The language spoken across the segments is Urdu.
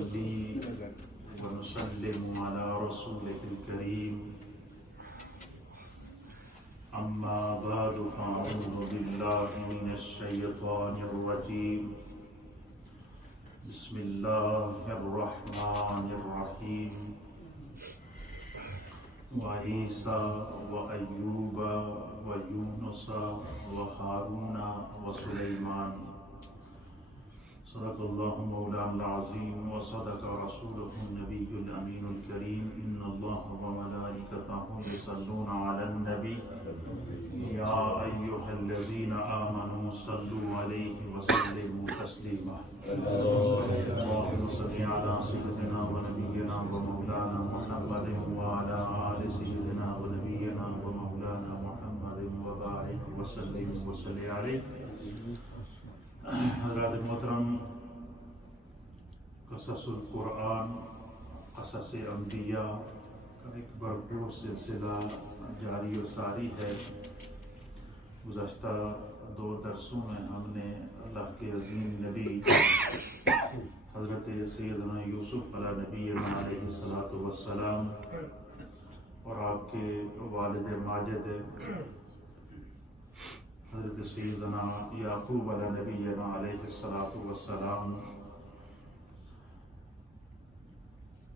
ونصلي ونسلم على رسوله الكريم أما بعد فأعوذ بالله من الشيطان الرجيم بسم الله الرحمن الرحيم وعيسى وأيوب ويونس وهارون وسليمان صدق الله مولانا العظيم وصدق رسوله النبي الأمين الكريم إن الله وملائكته يصلون على النبي يا أيها الذين آمنوا صلوا عليه وسلموا تسليما اللهم صل على سيدنا ونبينا ومولانا محمد وعلى آل سيدنا ونبينا ومولانا محمد وبارك وسلم وصل عليه. حضرات محترم، قصص القرآن قصص انبیاء کا ایک بھرپور سلسلہ جاری و ساری ہے. گزشتہ 2 درسوں میں ہم نے اللہ کے عظیم نبی حضرت سیدنا یوسف علیہ نبینا علیہ الصلوۃ والسلام اور آپ کے والد ماجد حضرت سیدنا یعقوب علیہ نبینا علیہ الصلوۃ والسلام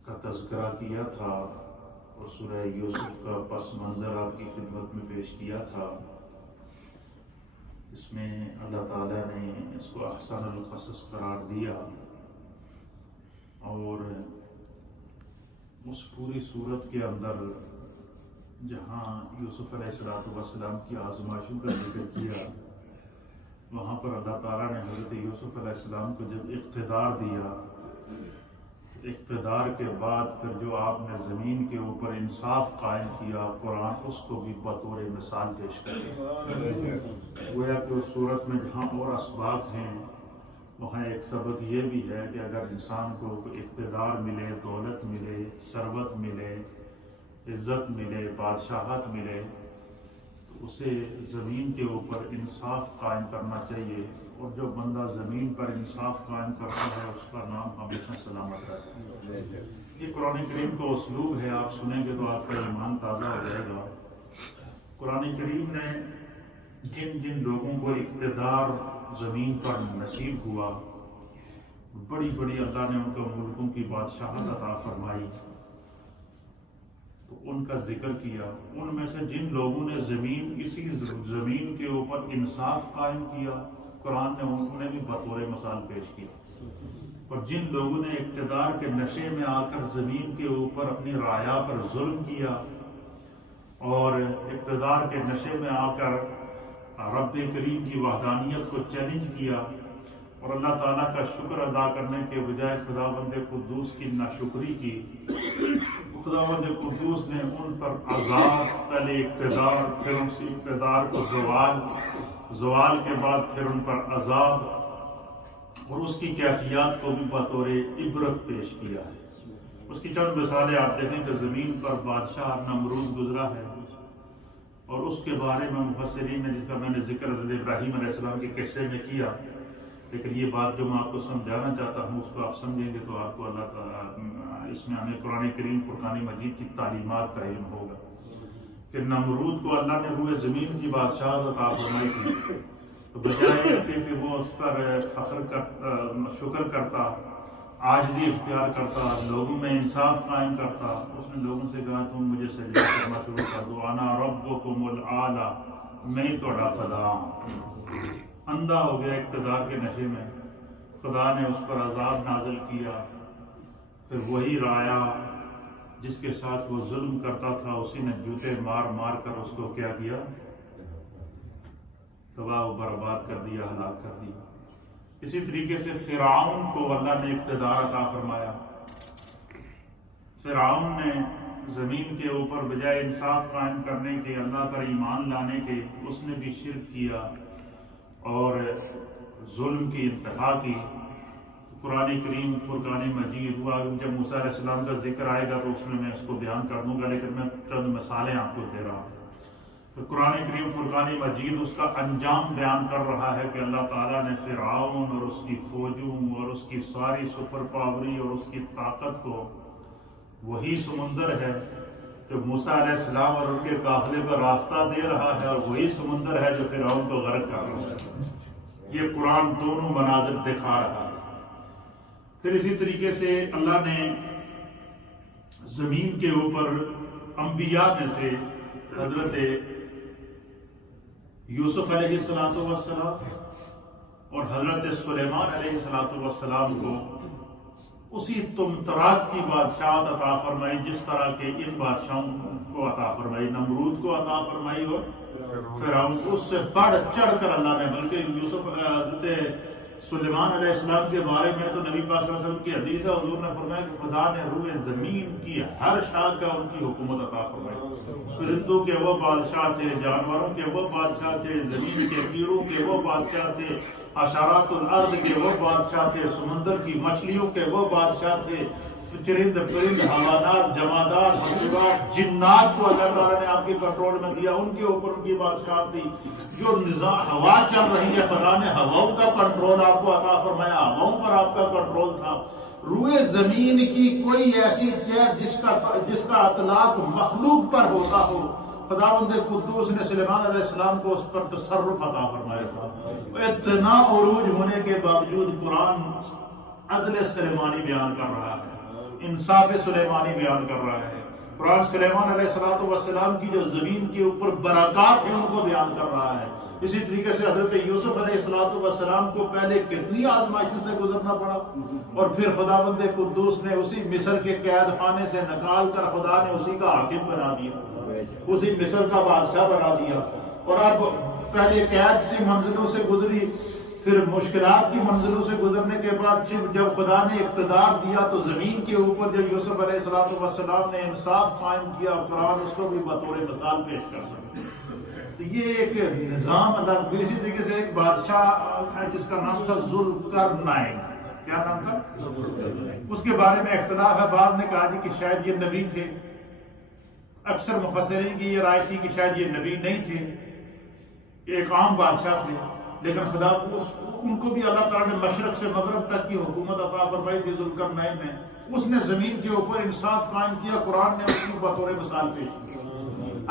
کا تذکرہ کیا تھا اور سورہ یوسف کا پس منظر آپ کی خدمت میں پیش کیا تھا. اس میں اللہ تعالیٰ نے اس کو احسن القصص قرار دیا اور اس پوری صورت کے اندر جہاں یوسف علیہ السلام کی آزمائشوں کا ذکر کیا، وہاں پر اللہ تعالیٰ نے حضرت یوسف علیہ السلام کو جب اقتدار دیا، اقتدار کے بعد پھر جو آپ نے زمین کے اوپر انصاف قائم کیا، قرآن اس کو بھی بطور مثال پیش کرے. گویا کہ اس صورت میں جہاں اور اسباب ہیں وہاں ایک سبق یہ بھی ہے کہ اگر انسان کو اقتدار ملے، دولت ملے، ثروت ملے، عزت ملے، بادشاہت ملے، تو اسے زمین کے اوپر انصاف قائم کرنا چاہیے، اور جو بندہ زمین پر انصاف قائم کرتا ہے اس کا نام ہمیشہ سلامت رہتا ہے. یہ قرآن کریم کا اسلوب ہے، آپ سنیں گے تو آپ کا ایمان تازہ ہو جائے گا. قرآن کریم نے جن جن لوگوں کو اقتدار زمین پر نصیب ہوا، بڑی بڑی اللہ نے ان کو ملکوں کی بادشاہت عطا فرمائی، تو ان کا ذکر کیا. ان میں سے جن لوگوں نے اسی زمین کے اوپر انصاف قائم کیا، قرآن نے انہیں بھی بطور مثال پیش کیا. اور جن لوگوں نے اقتدار کے نشے میں آ کر زمین کے اوپر اپنی رعایا پر ظلم کیا اور اقتدار کے نشے میں آ کر رب کریم کی وحدانیت کو چیلنج کیا اور اللہ تعالیٰ کا شکر ادا کرنے کے بجائے خداوند قدوس کی ناشکری کی، خداوند قدوس نے ان پر عذاب، پہلے اقتدار، پھر ان سے اقتدار کو زوال کے بعد پھر ان پر عذاب اور اس کی کیفیات کو بھی بطور عبرت پیش کیا ہے. اس کی چند مثالیں آپ دیکھیں کہ زمین پر بادشاہ نمرود گزرا ہے اور اس کے بارے میں مفسرین نے، جس کا میں نے ذکر حضرت ابراہیم علیہ السلام کے قصے میں کیا، لیکن یہ بات جو میں آپ کو سمجھانا چاہتا ہوں اس کو آپ سمجھیں گے تو آپ کو اللہ تعالیٰ اس میں ہمیں قرآن کریم، قرآن مجید کی تعلیمات کا علم ہوگا کہ نمرود کو اللہ نے روئے زمین کی بادشاہت عطا فرمائی تھی، تو بجائے اس کے کہ وہ اس پر شکر کرتا، عاجزی اختیار کرتا، لوگوں میں انصاف قائم کرتا، اس نے لوگوں سے کہا تم مجھے سجدہ کرنا شروع کر دو، انا ربکم الاعلی، میں تھوڑا خدا ہوں. اندھا ہو گیا اقتدار کے نشے میں، خدا نے اس پر عذاب نازل کیا. پھر وہی رایا جس کے ساتھ وہ ظلم کرتا تھا، اسی نے جوتے مار مار کر اس کو کیا کیا، تباہ و برباد کر دیا، ہلاک کر دیا. اسی طریقے سے فرعون کو اللہ نے اقتدار عطا فرمایا. فرعون نے زمین کے اوپر بجائے انصاف قائم کرنے کے، اللہ پر ایمان لانے کے، اس نے بھی شرک کیا اور ظلم کی انتہا کی. قرآن کریم، فرقان مجید ہوا، جب موسیٰ علیہ السلام کا ذکر آئے گا تو اس میں اس کو بیان کر دوں گا، لیکن میں چند مثالیں آپ کو دے رہا ہوں. تو قرآن کریم فرقان مجید اس کا انجام بیان کر رہا ہے کہ اللہ تعالیٰ نے فرعون اور اس کی فوجوں اور اس کی ساری سپر پاوری اور اس کی طاقت کو وہی سمندر ہے جو موسیٰ علیہ السلام اور ان کے قافلے پر راستہ دے رہا ہے، اور وہی سمندر ہے جو فرعون کو غرق کر رہا ہے۔ یہ قرآن دونوں مناظر دکھا رہا ہے۔ پھر اسی طریقے سے اللہ نے زمین کے اوپر انبیاء میں سے حضرت یوسف علیہ السلام اور حضرت سلیمان علیہ السلام کو اسی تمطراق کی بادشاہت عطا فرمائی جس طرح کے ان بادشاہوں کو عطا فرمائی، نمرود کو عطا فرمائی اور فرعون کو۔ اس سے بڑھ چڑھ کر اللہ نے، بلکہ یوسف حضرت سلیمان علیہ السلام کے بارے میں تو نبی پاک صلی اللہ علیہ وسلم کی حدیث ہے، حضور نے فرمایا کہ خدا نے روئے زمین کی ہر شاخ کا ان کی حکومت عطا فرمائی۔ پرندوں کے وہ بادشاہ تھے، جانوروں کے وہ بادشاہ تھے، زمین کے کیڑوں کے وہ بادشاہ تھے، حشرات الارض کے وہ بادشاہ تھے، سمندر کی مچھلیوں کے وہ بادشاہ تھے، چرند پرند حیوانات جمادات حشرات جنات کو اللہ تعالیٰ نے آپ کے کنٹرول میں دیا، ان کے اوپر ان کی بادشاہت تھی۔ جو نظام ہوا چل رہی ہے، خدا نے ہواؤں کا کنٹرول آپ کو عطا فرمایا، ہواؤں پر آپ کا کنٹرول تھا۔ روئے زمین کی کوئی ایسی چیز جس کا اطلاق مخلوق پر ہوتا ہو، خداوند قدوس نے سلیمان علیہ السلام کو اس پر تصرف عطا فرمایا تھا۔ اتنا عروج ہونے کے باوجود قرآن عدل سلیمانی بیان کر رہا ہے، انصاف سلیمانی بیان کر رہا ہے۔ قرآن سلیمان علیہ السلام کی جو زمین کے اوپر برکات ہیں ان کو بیان کر رہا ہے۔ اسی طریقے سے حضرت یوسف علیہ السلام کو پہلے کتنی آزمائشوں سے گزرنا پڑا، اور پھر خداوند قدوس نے اسی مصر کے قید خانے سے نکال کر خدا نے اسی کا حاکم بنا دیا، اسی مصر کا بادشاہ بنا دیا۔ اور اب پہلے قید سی منزلوں سے گزری، پھر مشکلات کی منزلوں سے گزرنے کے بعد جب خدا نے اقتدار دیا تو زمین کے اوپر جو یوسف علیہ السلام نے انصاف قائم کیا، قرآن اس کو بھی بطور مثال پیش کر سکتا۔ تو یہ ایک نظام اللہ۔ اسی طریقے سے ایک بادشاہ ہے جس کا نام تھا ذوالقرنین۔ کیا نام تھا؟ اس کے بارے میں اختلاف ہے، بعض نے کہا جی کہ شاید یہ نبی تھے، اکثر مفسرین کی یہ رائے تھی کہ شاید یہ نبی نہیں تھے، ایک عام بادشاہ تھے، لیکن خدا ان کو بھی اللہ تعالیٰ نے مشرق سے مغرب تک کی حکومت عطا فرمائی تھی ذوالقرنین نے۔ اس نے زمین کے اوپر انصاف قائم کیا، قرآن نے اس کو بطور مثال پیش کیا۔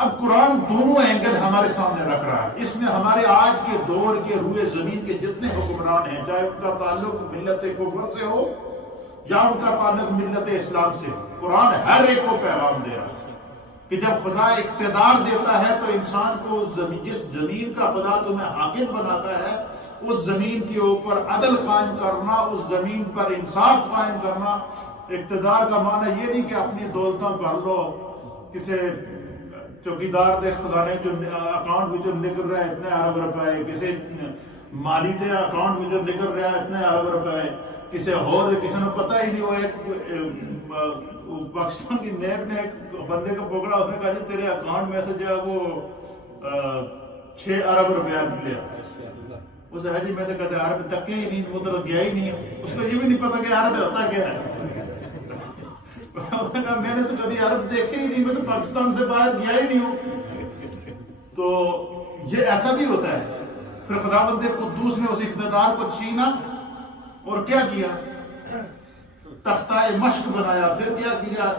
اب قرآن دونوں اینگل ہمارے سامنے رکھ رہا ہے۔ اس میں ہمارے آج کے دور کے روئے زمین کے جتنے حکمران ہیں، چاہے ان کا تعلق ملت کفر سے ہو یا ان کا تعلق ملت اسلام سے ہو، قرآن ہر ایک کو پیغام دے رہا ہے کہ جب خدا اقتدار دیتا ہے تو انسان کو جس زمین کا خدا تمہیں حاکم بناتا ہے، اس زمین کے اوپر عدل قائم کرنا، اس زمین پر انصاف قائم کرنا۔ اقتدار کا معنی یہ نہیں کہ اپنی دولتوں بھر لو، کسی چوکیدار دے خدا نے جو اکاؤنٹ میں جو نکل رہا ہے اتنے ارب روپے، کسی مالی دے اکاؤنٹ میں جو نکل رہا ہے اتنے ارب روپے، کسی اور کسی نے پتہ ہی نہیں۔ وہ ایک پاکستان کی نیب نے ایک بندے کو پکڑا، اس نے کہا جی تیرے اکاؤنٹ میں سے جو ہے وہ 6 ارب روپیہ نکلے۔ اسے ہے جی میں نے کہا عرب تک ہی نہیں، وہ تو گیا ہی نہیں، اس کو یہ بھی نہیں پتا کہ عرب ہوتا کیا ہے۔ میں نے تو کبھی عرب دیکھے ہی نہیں، میں تو پاکستان سے باہر گیا ہی نہیں ہوں۔ تو یہ ایسا بھی ہوتا ہے۔ پھر خداوند قدوس نے اس اقتدار کو چھینا اور کیا کیا؟ تختہ مشق بنایا۔ پھر کیا کیا؟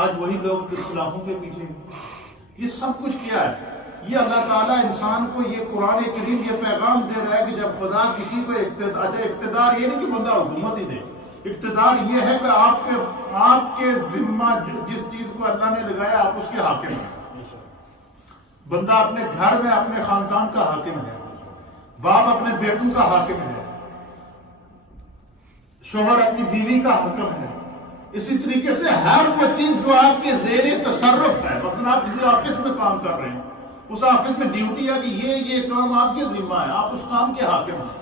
آج وہی لوگ اسلاموں کے پیچھے۔ یہ سب کچھ کیا ہے؟ یہ اللہ تعالیٰ انسان کو یہ قرآن کریم یہ پیغام دے رہا ہے کہ جب خدا کسی کو اقتدار یہ نہیں کہ بندہ حکومت ہی دے، اقتدار یہ ہے کہ آپ کے ذمہ جس چیز کو اللہ نے لگایا آپ اس کے حاکم ہیں۔ بندہ اپنے گھر میں اپنے خاندان کا حاکم ہے، باپ اپنے بیٹوں کا حاکم ہے، شوہر اپنی بیوی کا حاکم ہے۔ اسی طریقے سے ہر وہ چیز جو آپ کے زیر تصرف ہے، مثلا آپ کسی آفس میں کام کر رہے ہیں، اس آفس میں ڈیوٹی ہے کہ یہ کام آپ کے ذمہ ہے، آپ اس کام کے حاکم ہیں،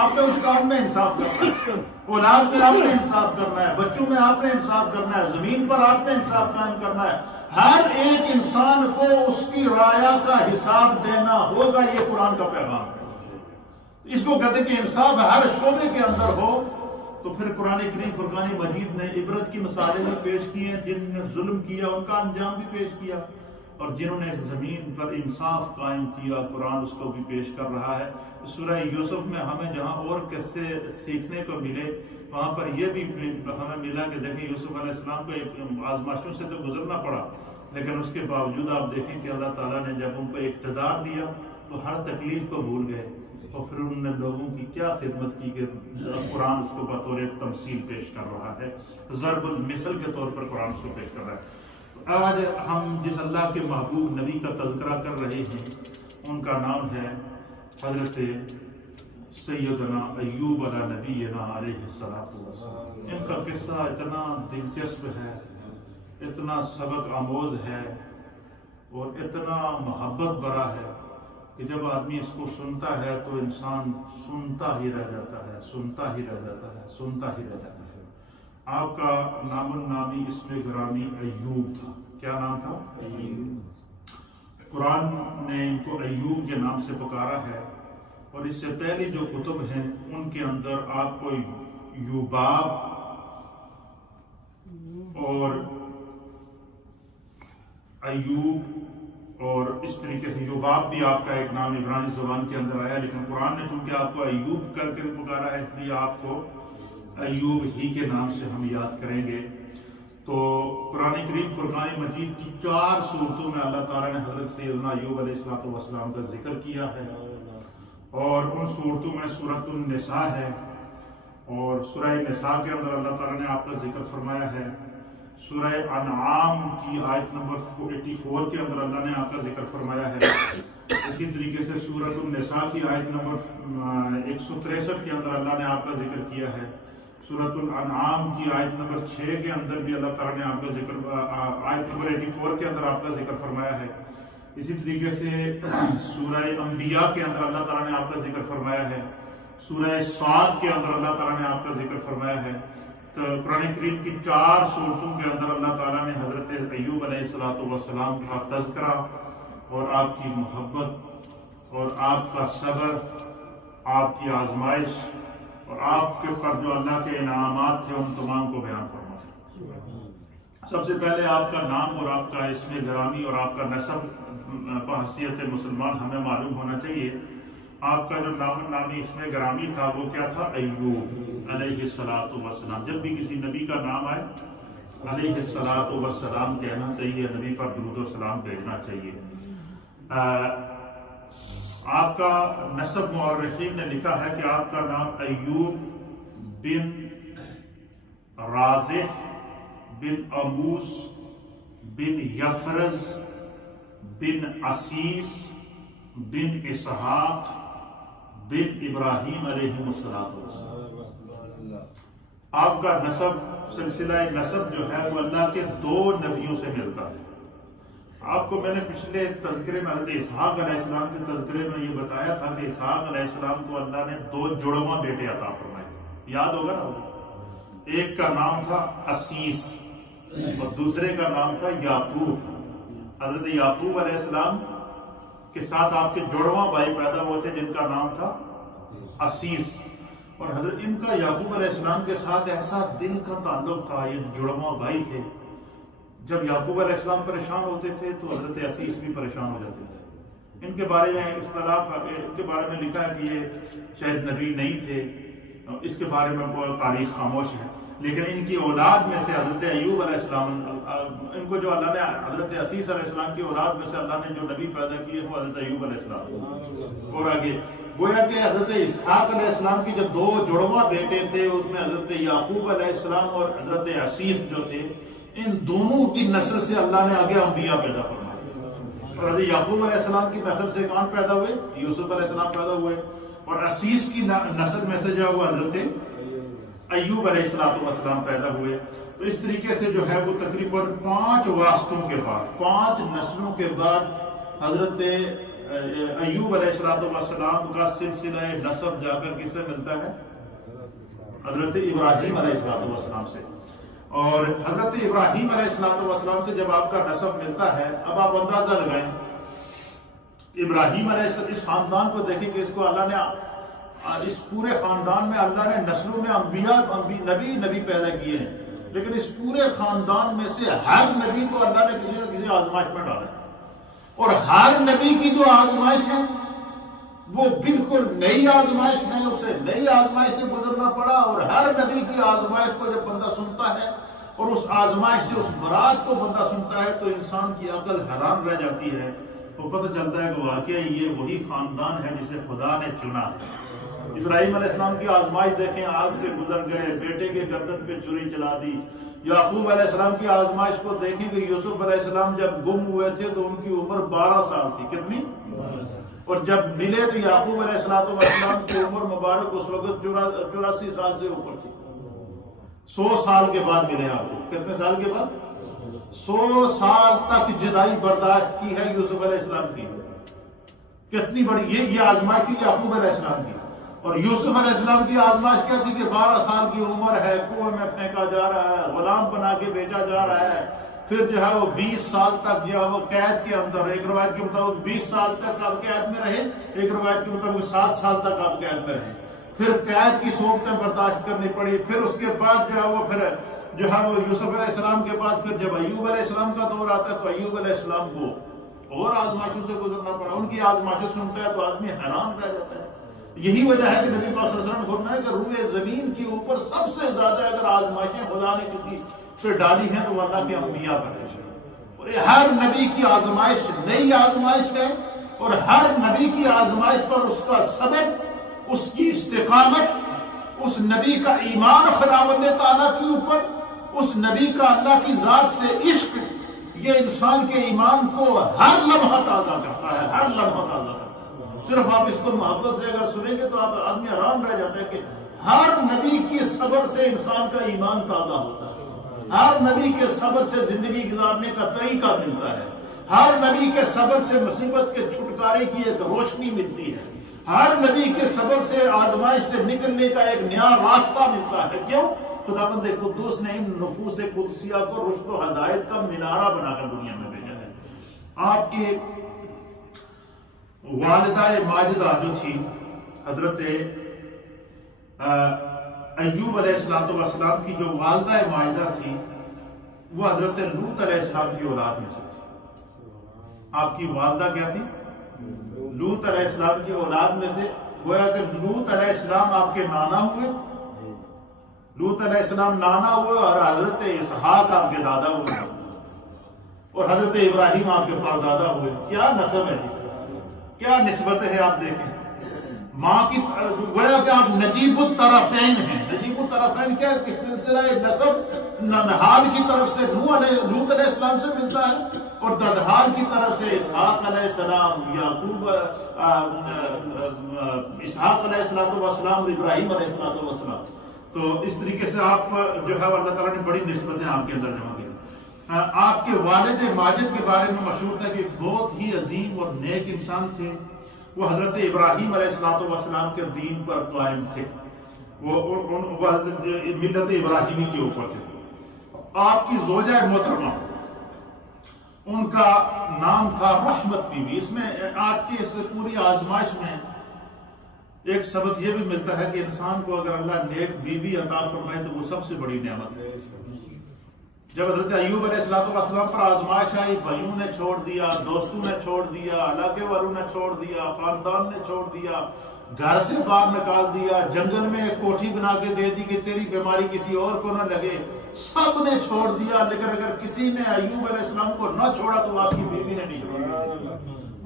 آپ نے اس کام میں انصاف کرنا ہے، اولاد میں آپ نے انصاف کرنا ہے، بچوں میں آپ نے انصاف کرنا ہے، زمین پر آپ نے انصاف قائم کرنا ہے۔ ہر ایک انسان کو اس کی رعایا کا حساب دینا ہوگا، یہ قرآن کا پیغام ہے۔ اس کو کہتے ہیں کہ انصاف ہر شعبے کے اندر ہو۔ تو پھر قرآن کریم فرقان مجید نے عبرت کی مثالیں بھی پیش کی ہیں، جن نے ظلم کیا ان کا انجام بھی پیش کیا۔ اور جنہوں نے زمین پر انصاف قائم کیا، قرآن اس کو بھی پیش کر رہا ہے۔ سورہ یوسف میں ہمیں جہاں اور قصے سیکھنے کو ملے، وہاں پر یہ بھی ہمیں ملا کہ دیکھیں یوسف علیہ السلام کو ایک آزمائشوں سے تو گزرنا پڑا، لیکن اس کے باوجود آپ دیکھیں کہ اللہ تعالیٰ نے جب ان کو اقتدار دیا تو ہر تکلیف کو بھول گئے، اور پھر انہوں نے لوگوں کی کیا خدمت کی کہ قرآن اس کو بطور ایک تمثیل پیش کر رہا ہے، ضرب المثل کے طور پر قرآن اس کو پیش کر رہا ہے۔ آج ہم جس اللہ کے محبوب نبی کا تذکرہ کر رہے ہیں ان کا نام ہے حضرت سیدنا ایوب علیہ نبینا علیہ السلام۔ ان کا قصہ اتنا دلچسپ ہے، اتنا سبق آموز ہے اور اتنا محبت بھرا ہے کہ جب آدمی اس کو سنتا ہے تو انسان سنتا ہی رہ جاتا ہے، سنتا ہی رہ جاتا ہے، سنتا ہی رہ جاتا ہے۔ آپ کا نام النامی اسم گرامی ایوب تھا۔ کیا نام تھا؟ ایوب۔ قرآن نے ان کو ایوب کے نام سے پکارا ہے، اور اس سے پہلے جو کتب ہیں ان کے اندر آپ کو یوباب اور ایوب اور اس طریقے سے یوباب بھی آپ کا ایک نام عبرانی زبان کے اندر آیا، لیکن قرآن نے چونکہ آپ کو ایوب کر کے پکارا ہے اس لیے آپ کو ایوب ہی کے نام سے ہم یاد کریں گے۔ تو قرآن کریم فرقان مجید کی 4 صورتوں میں اللہ تعالیٰ نے حضرت سیدنا ایوب علیہ السلام کا ذکر کیا ہے، اور ان صورتوں میں سورۃ النساء ہے، اور سورہ نساء کے اندر اللہ تعالیٰ نے آپ کا ذکر فرمایا ہے۔ سورہ انعام کی آیت نمبر 84 کے اندر اللہ نے آپ کا ذکر فرمایا ہے۔ اسی طریقے سے سورۃ النساء کی آیت نمبر 163 کے اندر اللہ نے آپ کا ذکر کیا ہے۔ سورۃ الانعام کی آیت نمبر 6 کے اندر بھی اللہ تعالیٰ نے آپ کا ذکر، آیت نمبر 84 کے اندر آپ کا ذکر فرمایا ہے۔ اسی طریقے سے سورہ انبیاء کے اندر اللہ تعالیٰ نے آپ کا ذکر فرمایا ہے۔ سورہ صاد کے اندر اللہ تعالیٰ نے آپ کا ذکر فرمایا ہے۔ تو قرآن کریم کی 4 صورتوں کے اندر اللہ تعالیٰ نے حضرت ایوب علیہ السلام کا تذکرہ اور آپ کی محبت اور آپ کا صبر، آپ کی آزمائش اور آپ کے پر جو اللہ کے انعامات تھے ان تمام کو بیان فرمایا۔ سب سے پہلے آپ کا نام اور آپ کا اسم گرامی اور آپ کا نسب بحیثیت مسلمان ہمیں معلوم ہونا چاہیے۔ آپ کا جو نام نامی اسم گرامی تھا وہ کیا تھا؟ ایوب علیہ السلام۔ جب بھی کسی نبی کا نام آئے علیہ السلام کہنا چاہیے، نبی پر درود و سلام بھیجنا چاہیے۔ آپ کا نسب مورخین نے لکھا ہے کہ آپ کا نام ایوب بن رازح بن اموس بن یفرز بن عسیس بن اسحاق بن ابراہیم علیہ السلام۔ آپ کا نسب، سلسلہ نسب جو ہے وہ اللہ کے 2 نبیوں سے ملتا ہے۔ آپ کو میں نے پچھلے تذکرے میں حضرت اسحاق علیہ السلام کے تذکرے میں یہ بتایا تھا کہ اسحاق علیہ السلام کو اللہ نے 2 جڑواں بیٹے عطا فرمائے تھے، یاد ہوگا نا؟ ایک کا نام تھا عسیس اور دوسرے کا نام تھا یعقوب۔ حضرت یعقوب علیہ السلام کے ساتھ آپ کے جڑواں بھائی پیدا ہوئے تھے جن کا نام تھا عسیس، اور حضرت ان کا یعقوب علیہ السلام کے ساتھ ایسا دل کا تعلق تھا، یہ جڑواں بھائی تھے۔ جب یعقوب علیہ السلام پریشان ہوتے تھے تو حضرت عسیس بھی پریشان ہو جاتے تھے۔ ان کے بارے میں اختلاف، ان کے بارے میں لکھا ہے کہ یہ شاید نبی نہیں تھے، اس کے بارے میں تاریخ خاموش ہے، لیکن ان کی اولاد میں سے حضرت ایوب علیہ السلام، ان کو جو اللہ نے حضرت عسیس علیہ السلام کی اولاد میں سے اللہ نے جو نبی پیدا کیے وہ حضرت ایوب علیہ السلام۔ اور آگے گویا کہ حضرت اسحاق علیہ السلام کی جو 2 جڑواں بیٹے تھے اس میں حضرت یعقوب علیہ السلام اور حضرت عسیس جو تھے، ان دونوں کی نسل سے اللہ نے آگے انبیاء پیدا فرمائے۔ اور حضرت یعقوب علیہ السلام کی نسل سے کون پیدا ہوئے؟ یوسف علیہ السلام پیدا ہوئے، اور عسیس کی نسل میں سے جو ہے وہ حضرت ایوب علیہ السلام پیدا ہوئے۔ تو اس طریقے سے جو ہے وہ تقریباً 5 واسطوں کے بعد، 5 نسلوں کے بعد حضرت ایوب علیہ السلام کا سلسلہ نسب جا کر کس سے ملتا ہے؟ حضرت ابراہیم علیہ السلام سے۔ اور حضرت ابراہیم علیہ السلام سے جب آپ کا نسب ملتا ہے، اب آپ اندازہ لگائیں، ابراہیم علیہ اس خاندان کو دیکھیں کہ اس کو اللہ نے، اس پورے خاندان میں اللہ نے نسلوں میں انبیاء نبی پیدا کیے ہیں، لیکن اس پورے خاندان میں سے ہر نبی کو اللہ نے کسی نہ کسی آزمائش میں ڈالا ہے۔ اور ہر نبی کی جو آزمائش ہے وہ بالکل نئی آزمائش ہے، اسے نئی آزمائش سے گزرنا پڑا، اور ہر نبی کی آزمائش کو جب بندہ سنتا ہے اور اس آزمائش سے اس مراد کو بندہ سنتا ہے تو انسان کی عقل حیران رہ جاتی ہے، تو پتہ چلتا ہے کہ واقعی یہ وہی خاندان ہے جسے خدا نے چنا ہے۔ ابراہیم علیہ السلام کی آزمائش دیکھیں، آگ سے گزر گئے، بیٹے کے گردن پہ چھری چلا دی۔ یعقوب علیہ السلام کی آزمائش کو دیکھیں کہ یوسف علیہ السلام جب گم ہوئے تھے تو ان کی عمر 12 سال تھی، کتنی؟ اور جب ملے تو یعقوب علیہ السلام کی عمر مبارک اس وقت 84 سال سے اوپر تھی۔ 100 سال کے بعد ملے آپ کو، کتنے سال کے بعد؟ 100 سال تک جدائی برداشت کی ہے یوسف علیہ السلام کی۔ کتنی بڑی یہ آزمائش تھی یعقوب علیہ السلام کی۔ اور یوسف علیہ السلام کی آزمائش کیا تھی کہ 12 سال کی عمر ہے، کنویں میں پھینکا جا رہا ہے، غلام بنا کے بیچا جا رہا ہے، پھر جو ہے وہ 20 سال تک جو ہے وہ قید کے اندر، ایک روایت کے مطابق 20 سال تک آپ قید میں رہے، ایک روایت کے مطابق 7 سال تک آپ قید میں رہے، پھر قید کی صورتیں برداشت کرنی پڑی، پھر اس کے بعد جو ہے وہ یوسف علیہ السلام کے بعد پھر جب ایوب علیہ السلام کا دور آتا ہے تو ایوب علیہ السلام کو اور آزمائشوں سے گزرنا پڑا۔ ان کی آزمائشیں سنتا ہے تو آدمی حیران رہ جاتا ہے۔ یہی وجہ ہے کہ نبی پاک صلی اللہ علیہ وسلم نے فرمایا کہ روئے زمین کے اوپر سب سے زیادہ اگر آزمائشیں خدا نے کسی پہ ڈالی ہیں تو اللہ کے انبیاء پر ہے، اور ہر نبی کی آزمائش نئی آزمائش ہے، اور ہر نبی کی آزمائش پر اس کا صبر، اس کی استقامت، اس نبی کا ایمان خداوند تعالیٰ کے اوپر، اس نبی کا اللہ کی ذات سے عشق، یہ انسان کے ایمان کو ہر لمحہ تازہ کرتا ہے، ہر لمحہ تازہ کرتا ہے۔ صرف آپ اس کو محبت سے اگر سنیں گے تو آپ آدمی حیران رہ جاتا ہے کہ ہر نبی کی صبر سے انسان کا ایمان تازہ ہوتا ہے، ہر نبی کے صبر سے زندگی گزارنے کا طریقہ ملتا ہے، ہر نبی کے صبر سے مصیبت کے چھٹکارے کی ایک روشنی ملتی ہے، ہر نبی کے صبر سے آزمائش سے نکلنے کا ایک نیا راستہ ملتا ہے۔ کیوں؟ خداوند قدوس نے ان نفوس قدسیہ کو رشد و ہدایت کا مینارہ بنا کر دنیا میں بھیجا ہے۔ آپ کے والدہ ماجدہ جو تھی حضرت ایوب علیہ السلام کی جو والدہ ماجدہ تھی وہ حضرت لوط علیہ السلام کی اولاد میں سے تھی۔ آپ کی والدہ کیا تھی؟ لوط علیہ السلام کی اولاد میں سے، گویا کہ لوط علیہ السلام آپ کے نانا ہوئے، لوط علیہ السلام نانا ہوئے، اور حضرت اسحاق آپ کے دادا ہوئے، اور حضرت ابراہیم آپ کے پردادا ہوئے۔ کیا نسب ہے، کیا نسبت ہے، آپ دیکھیں ماں کی گویا کہ آپ نجیب الطرفین ہیں۔ نجیب الطرفین کیا کہ سلسلہ نسب ننہال کی طرف سے لوط علیہ السلام سے ملتا ہے، اور ددہال کی طرف سے اسحاق علیہ السلام، یعقوب اسحاق علیہ السلام، ابراہیم علیہ السلام۔ تو اس طریقے سے آپ جو ہے اللہ تعالیٰ نے بڑی نسبتیں آپ کے اندر جمع کی۔ آپ کے والد ماجد کے بارے میں مشہور تھا کہ بہت ہی عظیم اور نیک انسان تھے۔ وہ حضرت ابراہیم علیہ السلام کے دین پر قائم تھے، وہ ملت ابراہیمی کے اوپر تھے۔ آپ کی زوجہ محترمہ، ان کا نام تھا رحمت بی بی۔ اس میں آپ کی اس پوری آزمائش میں ایک سبق یہ بھی ملتا ہے کہ انسان کو اگر اللہ نیک بیوی عطا فرمائے تو وہ سب سے بڑی نعمت ہے۔ جب حضرت ایوب علیہ السلام پر آزمائش آئی، بھائیوں نے چھوڑ دیا، دوستوں نے چھوڑ دیا، علاقے والوں نے چھوڑ دیا، خاندان نے چھوڑ دیا، گھر سے باہر نکال دیا، جنگل میں ایک کوٹھی بنا کے دے دی کہ تیری بیماری کسی اور کو نہ لگے، سب نے چھوڑ دیا، لیکن اگر کسی نے ایوب علیہ السلام کو نہ چھوڑا تو آپ کی بیوی نے نہیں چھوڑا۔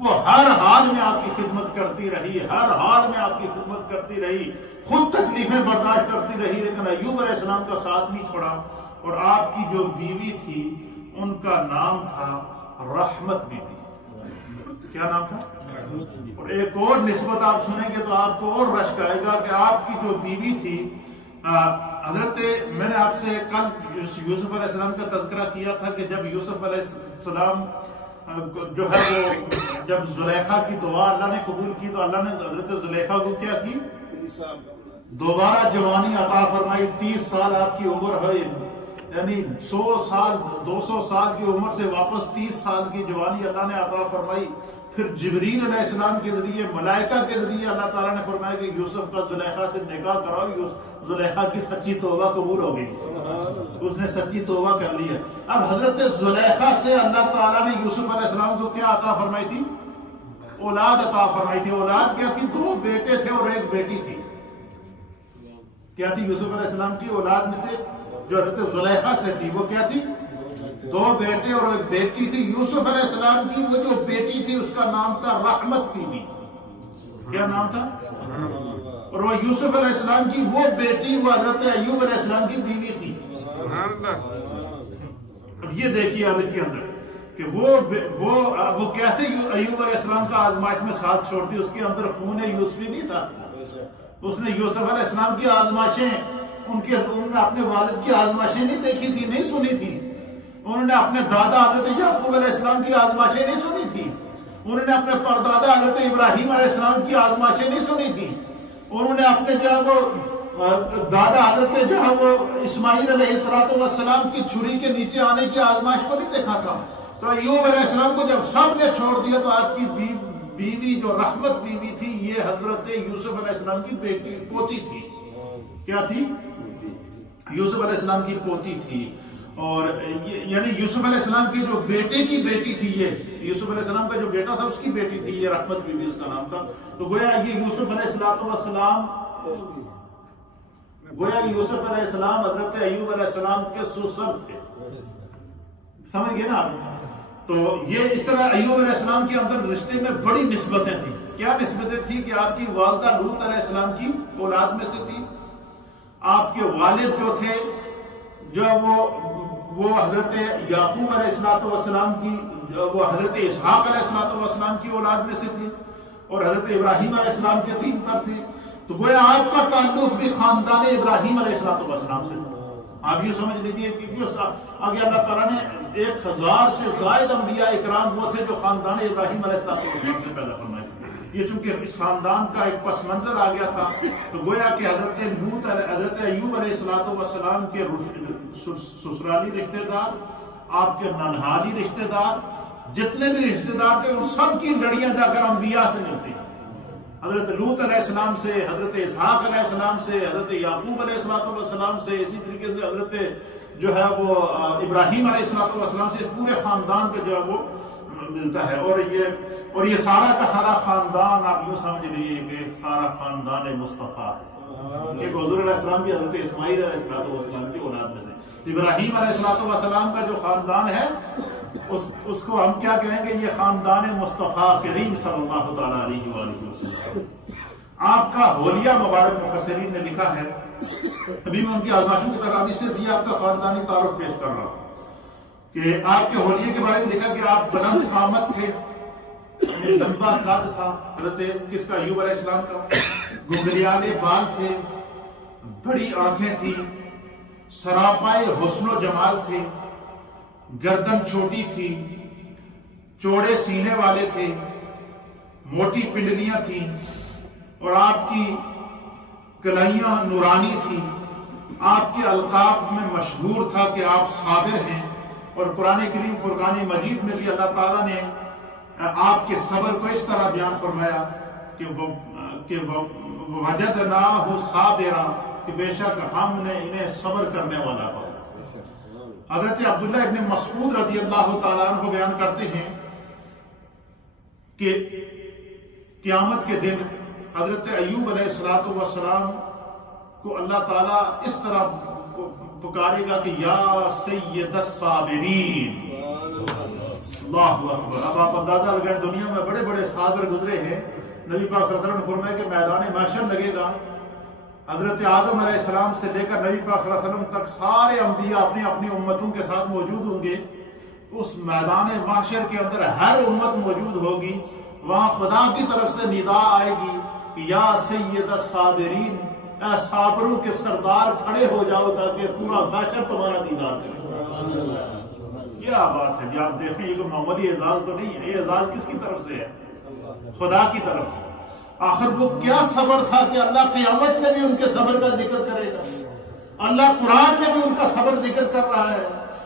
وہ ہر حال میں آپ کی خدمت کرتی رہی، ہر حال میں آپ کی خدمت کرتی رہی، خود تکلیفیں برداشت کرتی رہی، لیکن ایوب علیہ السلام کا ساتھ نہیں چھوڑا۔ اور آپ کی جو بیوی تھی ان کا نام تھا رحمت بی بی۔ کیا نام تھا؟ اور ایک اور نسبت آپ سنیں گے تو آپ کو اور رشک آئے گا کہ آپ کی جو بیوی تھی حضرت، میں نے آپ سے کل یوسف علیہ السلام کا تذکرہ کیا تھا کہ جب یوسف علیہ السلام جو ہے وہ جب زلیخا کی دعا اللہ نے قبول کی تو اللہ نے حضرت زلیخا کو کیا کی؟ دوبارہ جوانی عطا فرمائی، 30 سال آپ کی عمر ہوئی، یعنی 100 سال 200 سال کی عمر سے واپس 30 سال کی جوانی اللہ نے عطا فرمائی. پھر جبریل علیہ السلام کے ذریعے ملائکہ کے ذریعے اللہ تعالیٰ نے فرمایا کہ یوسف کا زلیخا سے نکاح کراؤ. زلیخا کی سچی توبہ قبول ہو گئی, اس نے سچی توبہ کر لی ہے. اب حضرت زلیخا سے اللہ تعالیٰ نے یوسف علیہ السلام کو کیا عطا فرمائی تھی؟ اولاد عطا فرمائی تھی. اولاد کیا تھی؟ 2 بیٹے تھے اور 1 بیٹی تھی. کیا تھی یوسف علیہ السلام کی اولاد میں سے جو حضرت زلیخا سے تھی؟ وہ کیا تھی؟ 2 بیٹے اور 1 بیٹی تھی. یوسف علیہ السلام کی وہ جو بیٹی تھی اس کا نام تھا رحمت بی بی. کیا نام تھا؟ اور وہ یوسف علیہ السلام کی وہ بیٹی وہ حضرت ایوب علیہ السلام کی بیوی تھی. اب یہ دیکھیے اب اس کے اندر کہ وہ کیسے ایوب علیہ السلام کا آزمائش میں ساتھ چھوڑتی. اس کے اندر خون یوسفی نہیں تھا. اس نے یوسف علیہ السلام کی آزمائشیں انہوں نے اپنے والد کی آزمائشیں نہیں دیکھی تھی, نہیں سنی تھی. انہوں نے اپنے دادا حضرت یعقوب علیہ السلام کی آزمائشیں نہیں سنی تھی. انہوں نے اپنے پردادا حضرت ابراہیم علیہ السلام کی آزمائشیں نہیں سنی تھی. انہوں نے اپنے دادا حضرت اسماعیل علیہ السلام کی چھری کے نیچے آنے کی آزمائش کو نہیں دیکھا تھا. تو ایوب علیہ السلام کو جب سب نے چھوڑ دیا تو آپ کی بیوی جو رحمت بیوی تھی یہ حضرت یوسف علیہ السلام کی بیٹی پوتی تھی. کیا تھی؟ یوسف علیہ السلام کی پوتی تھی. اور یعنی یوسف علیہ السلام کی جو بیٹے کی بیٹی تھی, یہ یوسف علیہ السلام کا جو بیٹا تھا اس کی بیٹی تھی, یہ رحمت بیوی اس کا نام تھا. تو گویا یہ یوسف علیہ السلام حضرت ایوب علیہ السلام کے سسر تھے. سمجھ گئے نا آپ؟ تو یہ اس طرح ایوب علیہ السلام کے اندر رشتے میں بڑی نسبتیں تھیں. کیا نسبتیں تھیں؟ کہ آپ کی والدہ لوط علیہ السلام کی اولاد میں سے تھی. آپ کے والد جو تھے جو وہ حضرت یعقوب علیہ السلام کی وہ حضرت اسحاق علیہ السلام کی اولاد میں سے تھے اور حضرت ابراہیم علیہ السلام کے دین پر تھے. تو گویا آپ کا تعلق بھی خاندان ابراہیم علیہ السلام سے تھا. آپ یہ سمجھ لیجیے کہ آگے اللہ تعالیٰ نے 1000 سے زائد انبیاء اکرام وہ تھے جو خاندان ابراہیم علیہ السلام سے پیدا فرمائے. یہ چونکہ اس خاندان کا ایک پس منظر آ گیا تھا تو گویا کہ حضرت ایوب علیہ السلام کے سسرالی رشتہ دار, آپ کے ننہالی رشتہ دار, جتنے بھی رشتہ دار تھے ان سب کی لڑیاں جا کر انبیاء سے ملتی. حضرت لوط علیہ السلام سے, حضرت اسحاق علیہ السلام سے, حضرت یعقوب علیہ السلام سے, اسی طریقے سے حضرت جو ہے وہ ابراہیم علیہ السلام سے, اس پورے خاندان کا جو ہے وہ ملتا ہے. اور یہ سارا کا سارا خاندان آپ یوں سمجھ لیجیے کہ سارا خاندان مصطفیٰ ہے. ایک حضور علیہ السلام کی حضرت اسماعیل علیہ السلام کی اولاد میں سے ابراہیم علیہ السلام کا جو خاندان ہے اس کو ہم کیا کہیں گے؟ یہ خاندان مصطفیٰ کریم صلی اللہ تعالیٰ علیہ وآلہ وسلم. آپ کا حولیہ مبارک مفسرین نے لکھا ہے, ابھی میں ان کی آزمائشوں کی طرح ابھی صرف یہ آپ کا خاندانی تعارف پیش کر رہا ہوں کہ آپ کے حولیے کے بارے میں لکھا کہ آپ بلند قامت تھے, لمبا قد تھا حضرت کس کا؟ ایوب علیہ السلام کا. گگریالے بال تھے, بڑی آنکھیں تھی, سراپائے حسن و جمال تھے, گردن چھوٹی تھی, چوڑے سینے والے تھے, موٹی پنڈلیاں تھیں اور آپ کی کلائیاں نورانی تھی. آپ کے القاب میں مشہور تھا کہ آپ صابر ہیں. اور قرآن کریم فرقان مجید میں بھی اللہ تعالیٰ نے آپ کے صبر کو اس طرح بیان فرمایا کہ وجدناہ صابرا, کہ بے شک ہم نے انہیں صبر کرنے والا پایا. حضرت عبداللہ ابن مسعود رضی اللہ تعالیٰ عنہ بیان کرتے ہیں کہ قیامت کے دن حضرت ایوب علیہ السلام کو اللہ تعالیٰ اس طرح پکارے گا کہ یا سید الصابرین. اللہ اکبر. اب آپ اندازہ لگائیں دنیا میں بڑے بڑے صابر گزرے ہیں. نبی پاک صلی اللہ علیہ وسلم نے فرمایا کہ میدان محشر لگے گا, حضرت آدم علیہ السلام سے لے کر نبی پاک صلی اللہ علیہ وسلم تک سارے انبیاء اپنی اپنی امتوں کے ساتھ موجود ہوں گے. اس میدان محشر کے اندر ہر امت موجود ہوگی. وہاں خدا کی طرف سے ندا آئے گی کہ یا سید الصابرین, اے صابروں کے سردار کھڑے ہو جاؤ تاکہ پورا محشر تمہارا دیدار کرے. کیا بات ہے جی. آپ دیکھیں یہ کوئی معمولی اعزاز تو نہیں ہے, یہ اعزاز کس کی طرف سے ہے؟ خدا کی طرف سے. آخر وہ کیا صبر تھا کہ اللہ قیامت میں بھی ان کے صبر کا ذکر کرے گا. اللہ قرآن میں بھی ان کا صبر ذکر کر رہا ہے.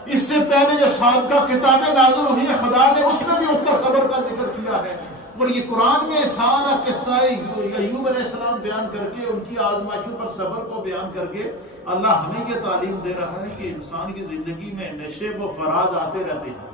اس سے پہلے جو سابقہ کتابیں نازل ہوئی ہیں خدا نے اس میں بھی اس کا صبر کا ذکر کیا ہے. اور یہ قرآن میں سارا قصہ ایوب علیہ السلام بیان کر کے ان کی آزمائشوں پر صبر کو بیان کر کے اللہ ہمیں یہ تعلیم دے رہا ہے کہ انسان کی زندگی میں نشیب و فراز آتے رہتے ہیں.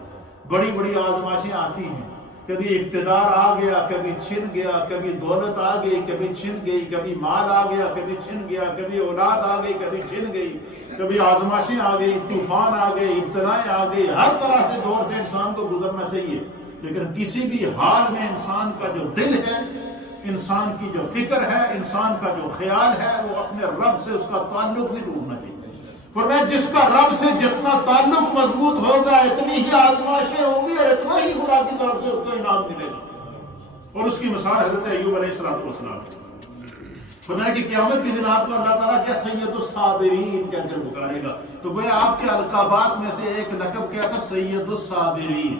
بڑی بڑی آزمائشیں آتی ہیں. کبھی اقتدار آ گیا، کبھی چھن گیا، کبھی دولت آ گئی، کبھی چھن گئی، کبھی مال آ گیا، کبھی چھن گیا، کبھی اولاد آ گئی، کبھی چھن گئی، کبھی آزمائشیں آ گئی، طوفان آ گئے، ابتلائیں آ گئی. ہر طرح سے دور سے انسان کو گزرنا چاہیے، لیکن کسی بھی حال میں انسان کا جو دل ہے، انسان کی جو فکر ہے، انسان کا جو خیال ہے، وہ اپنے رب سے اس کا تعلق نہیں ٹوٹنا چاہیے. فرمایا جس کا رب سے جتنا تعلق مضبوط ہوگا اتنی ہی آزمائشیں ہوں گی اور اتنا ہی خدا کی طرف سے اس کو انعام ملے گا. اور اس کی مثال حضرت ایوب علیہ السلام. فرمایا کہ قیامت کے دن آپ کو اللہ تعالیٰ کیا سید الصابرین کہہ کر پکارے گا. تو گویا آپ کے القابات میں سے ایک لقب کیا تھا؟ سید الصابرین.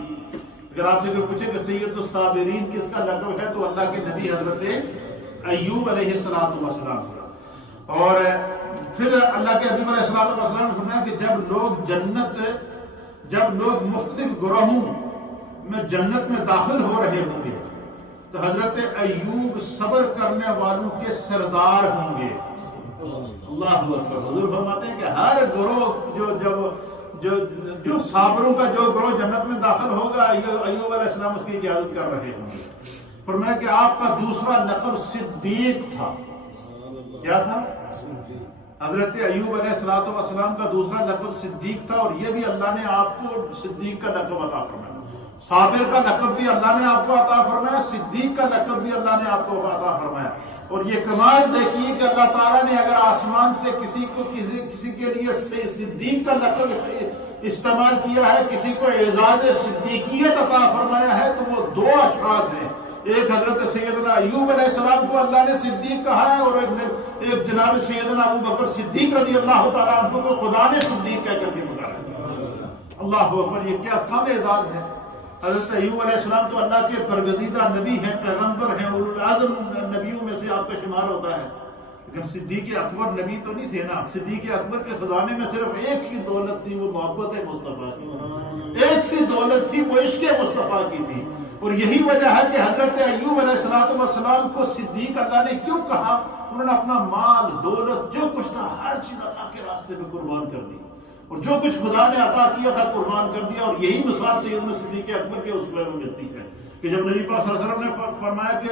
اگر آپ سے کوئی پوچھے کہ سید الصابرین کس کا لقب ہے تو اللہ کے نبی حضرت ایوب علیہ السلام. اور پھر اللہ کے حبیب علیہ السلام نے فرمایا کہ جب لوگ مختلف گروہوں میں جنت میں داخل ہو رہے ہوں گے تو حضرت ایوب صبر کرنے والوں کے سردار ہوں گے. اللہ اکبر. حضور فرماتے ہیں کہ ہر گروہ جو صابروں کا جو گروہ جنت میں داخل ہوگا ایوب علیہ السلام اس کی قیادت کر رہے ہوں گے. فرمایا کہ آپ کا دوسرا لقب صدیق تھا. کیا تھا؟ حضرت ایوب علیہ السلام کا دوسرا لقب صدیق تھا، اور یہ بھی اللہ نے آپ کو صدیق کا لقب عطا فرمایا. صابر کا لقب بھی اللہ نے آپ کو عطا فرمایا، صدیق کا لقب بھی اللہ نے آپ کو عطا فرمایا. اور یہ کمال دیکھیے کہ اللہ تعالیٰ نے اگر آسمان سے کسی کے لیے صدیق کا لقب استعمال کیا ہے، کسی کو اعزاز صدیقیت عطا فرمایا ہے، تو وہ دو اشخاص ہیں. ایک حضرت سیدنا ایوب علیہ السلام کو اللہ نے صدیق کہا ہے، اور ایک جناب سیدنا ابو بکر صدیق رضی اللہ تعالیٰ عنہ کو خدا نے صدیق کہہ کر کے پکارا. اللہ اکبر. یہ کیا کم اعزاز ہے. حضرت ایوب علیہ السلام تو اللہ کے برگزیدہ نبی ہیں، پیغمبر ہیں، اولو العزم نبیوں میں سے آپ کا شمار ہوتا ہے. لیکن صدیق اکبر نبی تو نہیں تھے نا. صدیق اکبر کے خزانے میں صرف ایک ہی دولت تھی، وہ محبت مصطفیٰ کی. ایک ہی دولت تھی، وہ عشق مصطفیٰ کی تھی. اور یہی وجہ ہے کہ حضرت ایوب علیہ السلام کو صدیق اللہ نے کیوں کہا؟ انہوں نے اپنا مال، دولت، جو کچھ تھا ہر چیز اللہ کے راستے میں قربان کر دی، اور جو کچھ خدا نے عطا کیا تھا قربان کر دیا. اور یہی مثال سیدنا صدیق اکبر کے اس میں ملتی ہے کہ جب نبی پاک صلی اللہ علیہ وسلم نے فرمایا کہ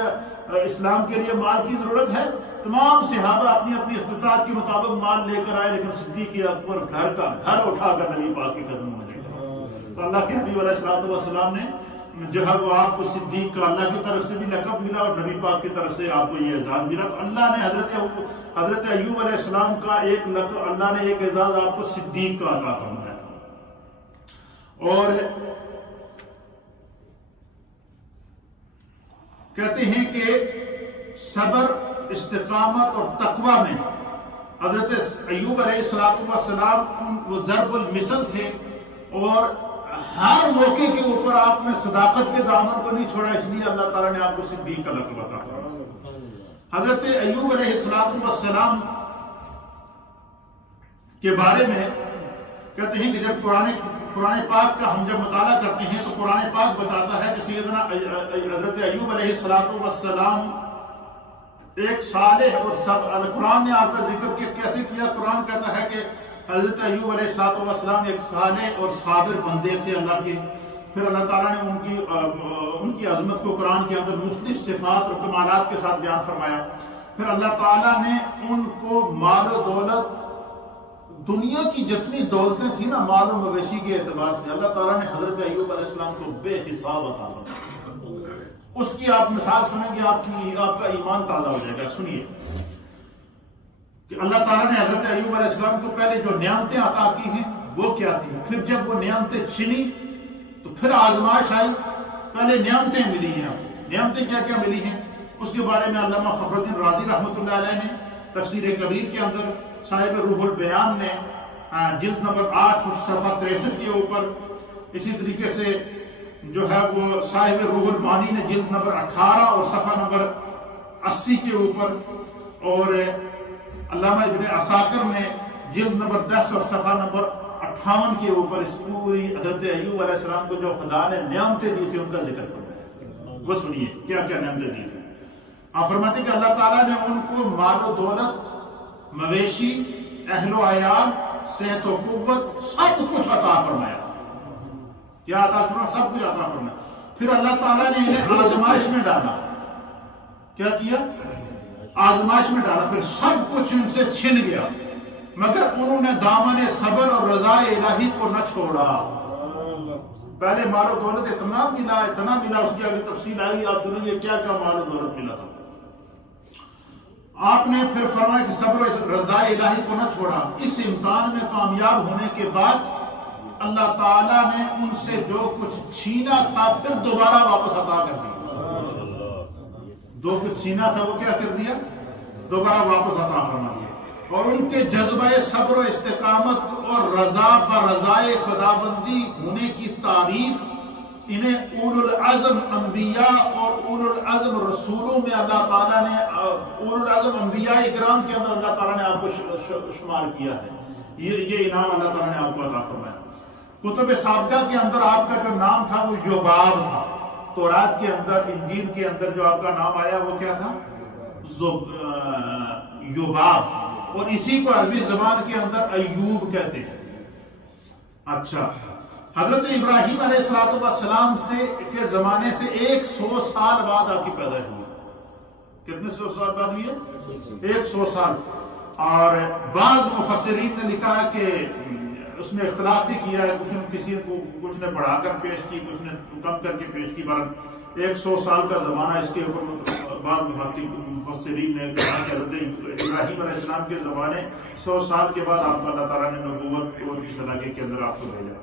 اسلام کے لیے مال کی ضرورت ہے، تمام صحابہ اپنی اپنی استطاعت کے مطابق مال لے کر آئے، لیکن صدیق اکبر گھر کا گھر اٹھا کر نبی پاک کے قدموں میں لے کر. تو اللہ کے حبیب علیہ السلام نے جو ہے وہ آپ کو صدیق کا اللہ کی طرف سے بھی لقب ملا، اور نبی پاک کی طرف سے آپ کو یہ اعزاز ملا. تو اللہ نے حضرت ایوب علیہ السلام کا ایک لقب، اللہ نے ایک اعزاز آپ کو صدیق کا عطا فرمایا تھا. اور کہتے ہیں کہ صبر، استقامت اور تقوی میں حضرت ایوب علیہ السلام وہ ضرب المثل تھے، اور ہر موقع کے اوپر آپ نے صداقت کے دامن کو نہیں چھوڑا. اس لیے اللہ تعالیٰ نے آپ کو صدیق کا لقب عطا فرمایا. حضرت ایوب علیہ السلام کے بارے میں کہتے ہیں کہ جب قرآن پاک کا ہم جب مطالعہ کرتے ہیں تو قرآن پاک بتاتا ہے کہ سیدنا حضرت ایوب علیہ السلام ایک صالح اور قرآن نے آپ کا ذکر کیسے کیا. قرآن کہتا ہے کہ حضرت ایوب علیہ السلام ایک صالح اور صابر بندے تھے اللہ کے. پھر اللہ تعالیٰ نے ان کی عظمت کو قرآن کے اندر مختلف صفات اور کمالات کے ساتھ بیان فرمایا. پھر اللہ تعالیٰ نے ان کو مال و دولت، دنیا کی جتنی دولتیں تھیں نا مال و مویشی کے اعتبار سے، اللہ تعالیٰ نے حضرت ایوب علیہ السلام کو بے حساب عطا فرمایا. اس کی آپ مثال سنیں گے آپ کا ایمان تازہ ہو جائے گا. سنیے کہ اللہ تعالیٰ نے حضرت ایوب علیہ السلام کو پہلے جو نعمتیں عطا کی ہیں وہ کیا تھی، پھر جب وہ نعمتیں چھنی تو پھر آزمائش آئی. پہلے نعمتیں ملی ہیں. نعمتیں کیا کیا ملی ہیں اس کے بارے میں علامہ فخر الدین رازی رحمۃ اللہ علیہ نے تفسیر کبیر کے اندر، صاحب روح البیان نے جلد نمبر 8 صفحہ 63 کے اوپر، اسی طریقے سے جو ہے وہ صاحب روح المعانی نے جلد نمبر 18 اور صفحہ نمبر 80 کے اوپر، اور علامہ ابن عساکر نے جلد نمبر 10 اور صفحہ نمبر 58 کے اوپر اس پوری حضرت ایوب علیہ السلام کو جو خدا نے نعمتیں دی تھی ان کا ذکر فرمایا. وہ سنیے کیا کیا نعمتیں دی تھی. آپ فرماتے کہ اللہ تعالیٰ نے ان کو مال و دولت، مویشی، اہل و عیال، صحت و قوت سب کچھ عطا فرمایا. کیا عطا فرمایا؟ سب کچھ عطا فرمایا. پھر اللہ تعالیٰ نے انہیں آزمائش میں ڈالا. کیا کیا؟ آزمائش میں ڈالا. پھر سب کچھ ان سے چھن گیا مگر انہوں نے دامن صبر اور رضا الہی کو نہ چھوڑا. پہلے مال و دولت اتنا ملا، اس کی آگے تفصیل آئی، آپ سنیں گے کیا کیا مال و دولت ملا تھا. آپ نے پھر فرمایا کہ صبر و رضا الہی کو نہ چھوڑا. اس امتحان میں کامیاب ہونے کے بعد اللہ تعالیٰ نے ان سے جو کچھ چھینا تھا پھر دوبارہ واپس عطا کر دیا. جو کچھ چھینا تھا وہ کیا کر دیا؟ دوبارہ واپس عطا فرما دیا. اور ان کے جذبہ صبر و استقامت اور رضا پر رضائے خدابندی ہونے کی تعریف انہیں اول العزم انبیاء اور اول العزم رسولوں میں اللہ تعالیٰ نے، اول العزم انبیاء اکرام کے اندر اللہ تعالیٰ نے آپ کو شمار کیا ہے. یہ انعام اللہ تعالیٰ نے آپ کو عطا فرمایا. کتب سابقہ کے اندر آپ کا جو نام تھا وہ یوباب تھا. تورات کے اندر، انجیل کے اندر جو آپ کا نام آیا وہ کیا تھا؟ یوباب. اور اسی کو عربی زبان کے اندر ایوب کہتے ہیں. اچھا، حضرت ابراہیم علیہ السلام کے زمانے سے 100 سال بعد آپ کی پیدائش ہوئی. کتنے 100 سال بعد ہوئی ہے؟ 100 سال. اور بعض مفسرین نے لکھا ہے کہ اس میں اختلاف بھی کیا ہے، کسی کو کچھ نے بڑھا کر پیش کی، کچھ نے کم کر کے پیش کی. بہرحال 100 سال کا زمانہ اس کے اوپر بعض مفسرین نے کہا کہ حضرت ابراہیم علیہ السلام کے زمانے 100 سال کے بعد آپ کو اللہ تعالیٰ نے نبوت اور اس علاقے کے اندر آپ کو بھیجا.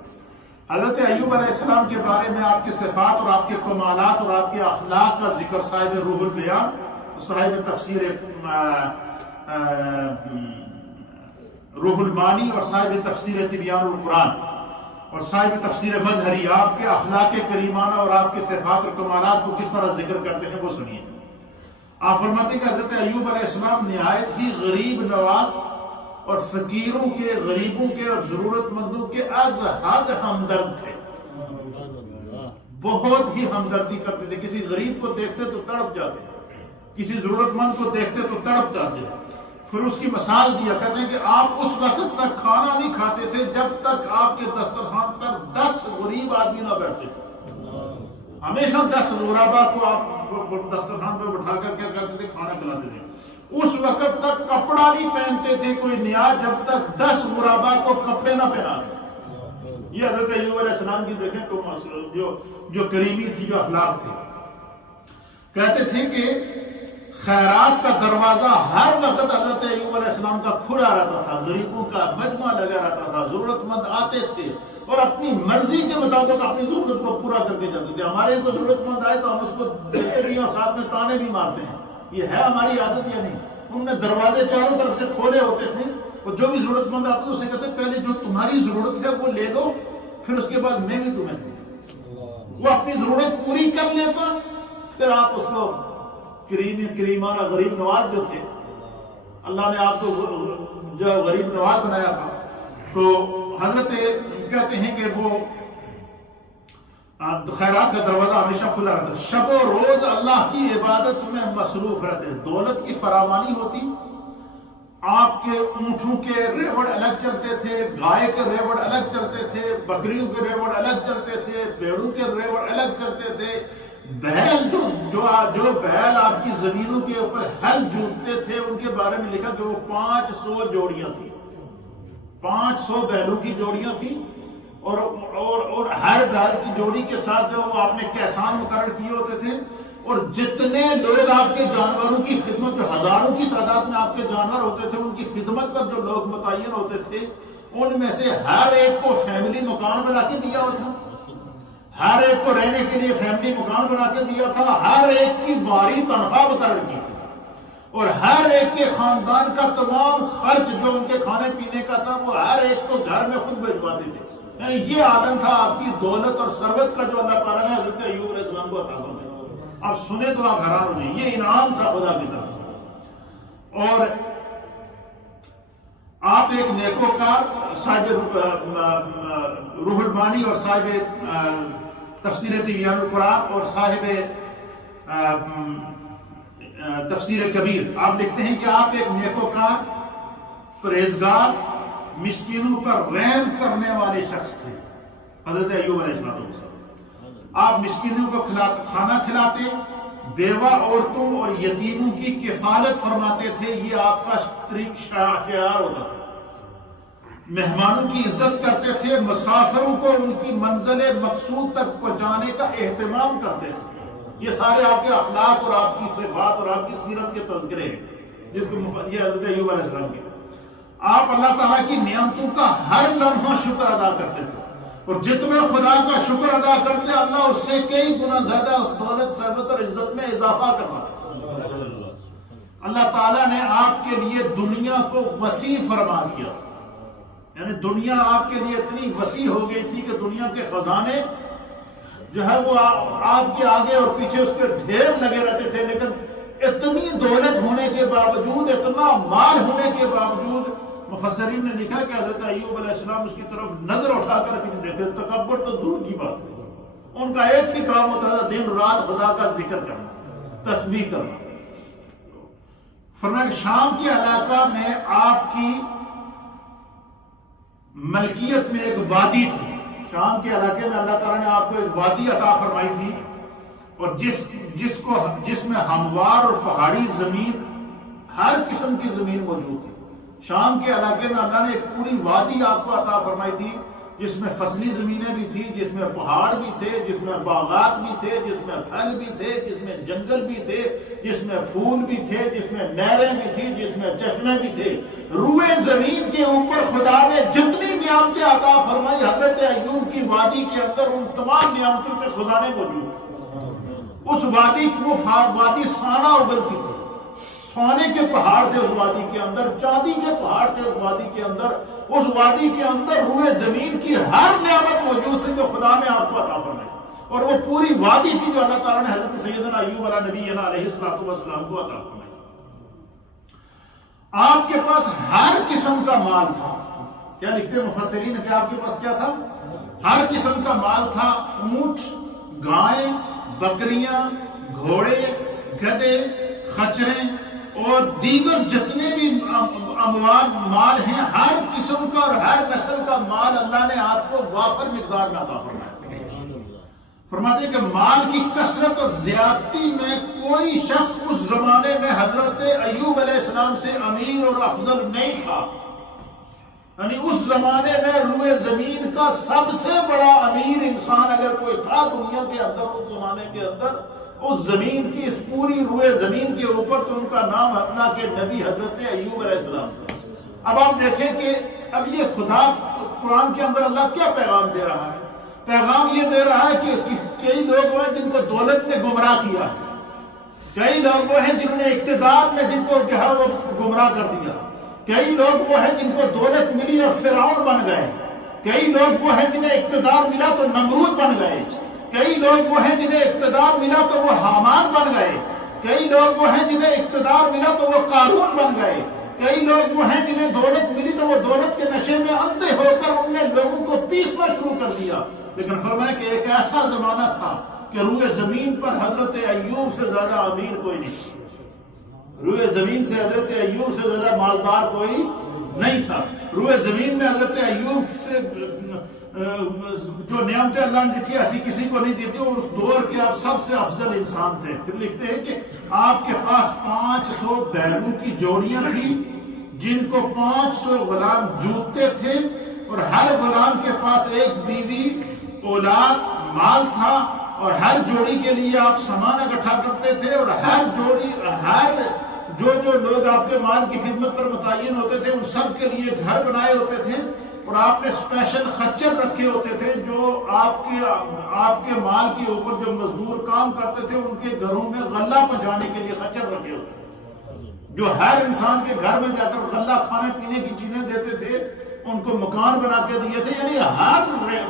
حضرت ایوب علیہ السلام کے بارے میں آپ کے صفات اور آپ کے کمالات اور آپ کے اخلاق کا ذکر صاحب روح البیان، صاحب تفسیر روح المانی اور صاحب تفسیر تبیان القرآن اور صاحب تفسیر مظہری آپ کے اخلاق کریمانہ اور آپ کے صفات اور کمالات کو کس طرح ذکر کرتے ہیں وہ سنیے. آپ فرماتے ہیں کہ حضرت ایوب علیہ السلام نہایت ہی غریب نواز اور فقیروں کے، غریبوں کے اور ضرورت مندوں کے از حد ہمدرد تھے. بہت ہی ہمدردی کرتے تھے. کسی غریب کو دیکھتے تو تڑپ جاتے، کسی ضرورت مند کو دیکھتے تو تڑپ جاتے. پھر اس کی مثال دیا، کہتے ہیں کہ آپ اس وقت تک کھانا نہیں کھاتے تھے جب تک آپ کے دسترخوان پر 10 غریب آدمی نہ بیٹھتے تھے. ہمیشہ 10 غربا کو آپ دسترخوان پہ بٹھا کر کیا کرتے تھے؟ کھانا کھلاتے تھے. اس وقت تک کپڑا نہیں پہنتے تھے کوئی نیا جب تک 10 غربا کو کپڑے نہ پہنا دیں. یہ حضرت ایوب علیہ السلام کی دیکھیں جو کریمی تھی، جو اخلاق تھے. کہتے تھے کہ خیرات کا دروازہ ہر وقت حضرت ایوب علیہ السلام کا کھلا رہتا تھا، غریبوں کا مجمع لگا رہتا تھا، ضرورت مند آتے تھے اور اپنی مرضی کے مطابق اپنی ضرورت کو پورا کر کے جاتے تھے. ہمارے کو ضرورت مند آئے تو ہم اس کو دیتے بھی اور ساتھ میں تانے بھی مارتے ہیں. یہ ہے ہماری عادت یا نہیں؟ انہوں نے دروازے چاروں طرف سے کھولے ہوتے تھے اور جو بھی ضرورت مند آتا تھا اسے کہتے پہلے جو تمہاری ضرورت ہے وہ لے لو، پھر اس کے بعد میں بھی تمہیں دوں. وہ اپنی ضرورت پوری کر لیتا، پھر آپ اس کو کریمانہ غریب نواز جو تھے، اللہ نے آپ کو جو غریب نواز بنایا تھا. تو حضرت کہتے ہیں کہ وہ خیرات کا دروازہ ہمیشہ کھلا رہتا. شب و روز اللہ کی عبادت میں مصروف رہتے. دولت کی فراوانی ہوتی، آپ کے اونٹوں کے ریوڑ الگ چلتے تھے، گائے کے ریوڑ الگ چلتے تھے، بکریوں کے ریوڑ الگ چلتے تھے، بیڑوں کے ریوڑ الگ چلتے تھے. بیل جو بیل آپ کی زمینوں کے اوپر ہل جوتتے تھے ان کے بارے میں لکھا کہ وہ 500 جوڑیاں تھیں. 500 بیلوں کی جوڑیاں تھیں اور ہر بیل کی جوڑی کے ساتھ جو وہ آپ نے کیسان مقرر کیے ہوتے تھے. اور جتنے لوگ آپ کے جانوروں کی خدمت، جو ہزاروں کی تعداد میں آپ کے جانور ہوتے تھے، ان کی خدمت پر جو لوگ متعین ہوتے تھے ان میں سے ہر ایک کو فیملی مکان بنا کے دیا ہوا تھا. ہر ایک کو رہنے کے لیے فیملی مکان بنا کے دیا تھا. ہر ایک کی باری تنخواہ مقرر کی تھی اور ہر ایک کے خاندان کا تمام خرچ جو ان کے کھانے پینے کا تھا وہ ہر ایک کو گھر میں خود بھجواتے تھے. یعنی یہ عالم تھا آپ کی دولت اور ثروت کا جو اللہ تعالیٰ نے حضرت ایوب علیہ السلام کو عطا فرمایا. آپ سنیں تو آپ حیران ہو جائیں. یہ انعام تھا خدا کی طرف سے. اور آپ ایک نیکوکار، صاحب روح المانی اور صاحب تفسیر تبیان القرآن اور صاحب تفسیر کبیر، آپ لکھتے ہیں کہ آپ ایک نیکوکار، پرہیزگار، مسکینوں پر رحم کرنے والے شخص تھے، حضرت ایوب علیہ السلام۔ آپ مسکینوں کو کھانا کھلاتے، بیوہ عورتوں اور یتیموں کی کفالت فرماتے تھے، یہ آپ کا طریق شعار ہوتا تھا۔ مہمانوں کی عزت کرتے تھے، مسافروں کو ان کی منزل مقصود تک پہنچانے کا اہتمام کرتے تھے۔ یہ سارے آپ کے اخلاق اور آپ کی صفات اور آپ کی سیرت کے تذکرے ہیں، جس کو یہ حضرت ایوب علیہ السلام کے۔ آپ اللہ تعالیٰ کی نعمتوں کا ہر لمحہ شکر ادا کرتے تھے، اور جتنا خدا کا شکر ادا کرتے اللہ اس سے کئی گنا زیادہ اس دولت، ثروت اور عزت میں اضافہ کرنا تھا۔ اللہ تعالیٰ نے آپ کے لیے دنیا کو وسیع فرما دیا، یعنی دنیا آپ کے لیے اتنی وسیع ہو گئی تھی کہ دنیا کے خزانے جو ہے وہ آپ کے آگے اور پیچھے اس کے ڈھیر لگے رہتے تھے، لیکن اتنی دولت ہونے کے باوجود، اتنا مال ہونے کے باوجود، مفسرین نے لکھا کہ حضرت ایوب علیہ السلام اس کی طرف نظر اٹھا کر بھی نہیں دیتے۔ تکبر تو دور کی بات ہے، ان کا ایک ہی کام ہوتا تھا دن رات خدا کا ذکر کرنا، تسبیح کرنا۔ فرمایا کہ شام کے علاقہ میں آپ کی ملکیت میں ایک وادی تھی، شام کے علاقے میں اللہ تعالیٰ نے آپ کو ایک وادی عطا فرمائی تھی، اور جس میں ہموار اور پہاڑی زمین، ہر قسم کی زمین موجود تھی۔ شام کے علاقے میں اللہ نے ایک پوری وادی آپ کو عطا فرمائی تھی، جس میں فصلی زمینیں بھی تھی، جس میں پہاڑ بھی تھے، جس میں باغات بھی تھے، جس میں پھل بھی تھے، جس میں جنگل بھی تھے، جس میں پھول بھی تھے، جس میں نہریں بھی تھی، جس میں چشمے بھی تھے۔ روئے زمین کے اوپر خدا نے جتنی نعمتیں عطا فرمائی، حضرت ایوب کی وادی کے اندر ان تمام نعمتوں کے خزانے موجود تھے۔ اس وادی کو وادی سانا اگلتی تھی، سونے کے پہاڑ تھے اس وادی کے اندر، چاندی کے پہاڑ تھے اس وادی کے اندر۔ اس وادی کے اندر روئے زمین کی ہر نعمت موجود تھی جو خدا نے آپ کو عطا فرمائی، اور وہ پوری وادی تھی جو اللہ تعالیٰ نے حضرت سیدنا ایوب علیہ نبینا علیہ السلام کو عطا فرمائی۔ آپ کے پاس ہر قسم کا مال تھا۔ کیا لکھتے ہیں مفسرین کہ آپ کے پاس کیا تھا؟ ہر قسم کا مال تھا، اونٹ، گائیں، بکریاں، گھوڑے، گدھے، خچریں اور دیگر جتنے بھی اموال مال ہیں، ہر قسم کا اور ہر نسل کا مال اللہ نے آپ کو وافر مقدار میں عطا فرمایا۔ فرماتے ہیں کہ مال کی کثرت اور زیادتی میں کوئی شخص اس زمانے میں حضرت ایوب علیہ السلام سے امیر اور افضل نہیں تھا۔ یعنی اس زمانے میں روئے زمین کا سب سے بڑا امیر انسان اگر کوئی تھا دنیا کے اندر، اس زمانے کے اندر، اس زمین کی، اس پوری روئے زمین کے اوپر تو ان کا نام اللہ کے نبی حضرت ایوب علیہ السلام تھا۔ اب آپ دیکھیں کہ اب یہ خدا قرآن کے اندر اللہ کیا پیغام دے رہا ہے؟ پیغام یہ دے رہا ہے کہ کئی لوگ وہ ہیں جن کو دولت نے گمراہ کیا ہے، کئی لوگ وہ ہیں جنہوں نے اقتدار نے جن کو جو ہے وہ گمراہ کر دیا، کئی لوگ وہ ہیں جن کو دولت ملی اور فرعون بن گئے، کئی لوگ وہ ہیں جنہیں اقتدار ملا تو نمرود بن گئے، کئی لوگ وہ ہیں جنہیں اقتدار ملا تو وہ حامان بن گئے، کئی لوگ وہ ہیں جنہیں اقتدار ملا تو وہ قارون بن گئے، کئی لوگ وہ ہیں جنہیں دولت ملی تو وہ دولت کے نشے میں اندھے ہو کر ان نے لوگوں کو پیسنا شروع کر دیا۔ لیکن فرمایا کہ ایک ایسا زمانہ تھا کہ روئے زمین پر حضرت ایوب سے زیادہ امیر کوئی نہیں، روئے زمین سے حضرت ایوب سے زیادہ مالدار کوئی نہیں تھا۔ روئے زمین میں حضرت ایوب سے جو نعمتیں اللہ نے دی تھی ایسی کسی کو نہیں دی تھی، اور اس دور کے آپ سب سے افضل انسان تھے۔ پھر لکھتے ہیں کہ آپ کے پاس 500 بیلوں کی جوڑیاں تھیں جن کو 500 غلام جوتتے تھے، اور ہر غلام کے پاس ایک بیوی، اولاد، مال تھا، اور ہر جوڑی کے لیے آپ سامان اکٹھا کرتے تھے، اور ہر جوڑی، ہر جو لوگ آپ کے مال کی خدمت پر متعین ہوتے تھے ان سب کے لیے گھر بنائے ہوتے تھے، اور آپ نے اسپیشل خچر رکھے ہوتے تھے جو آپ کے مال کے اوپر جو مزدور کام کرتے تھے ان کے گھروں میں غلہ پہنچانے کے لیے خچر رکھے ہوتے تھے، جو ہر انسان کے گھر میں جا کر غلہ کھانے پینے کی چیزیں دیتے تھے، ان کو مکان بنا کے دیے تھے۔ یعنی ہر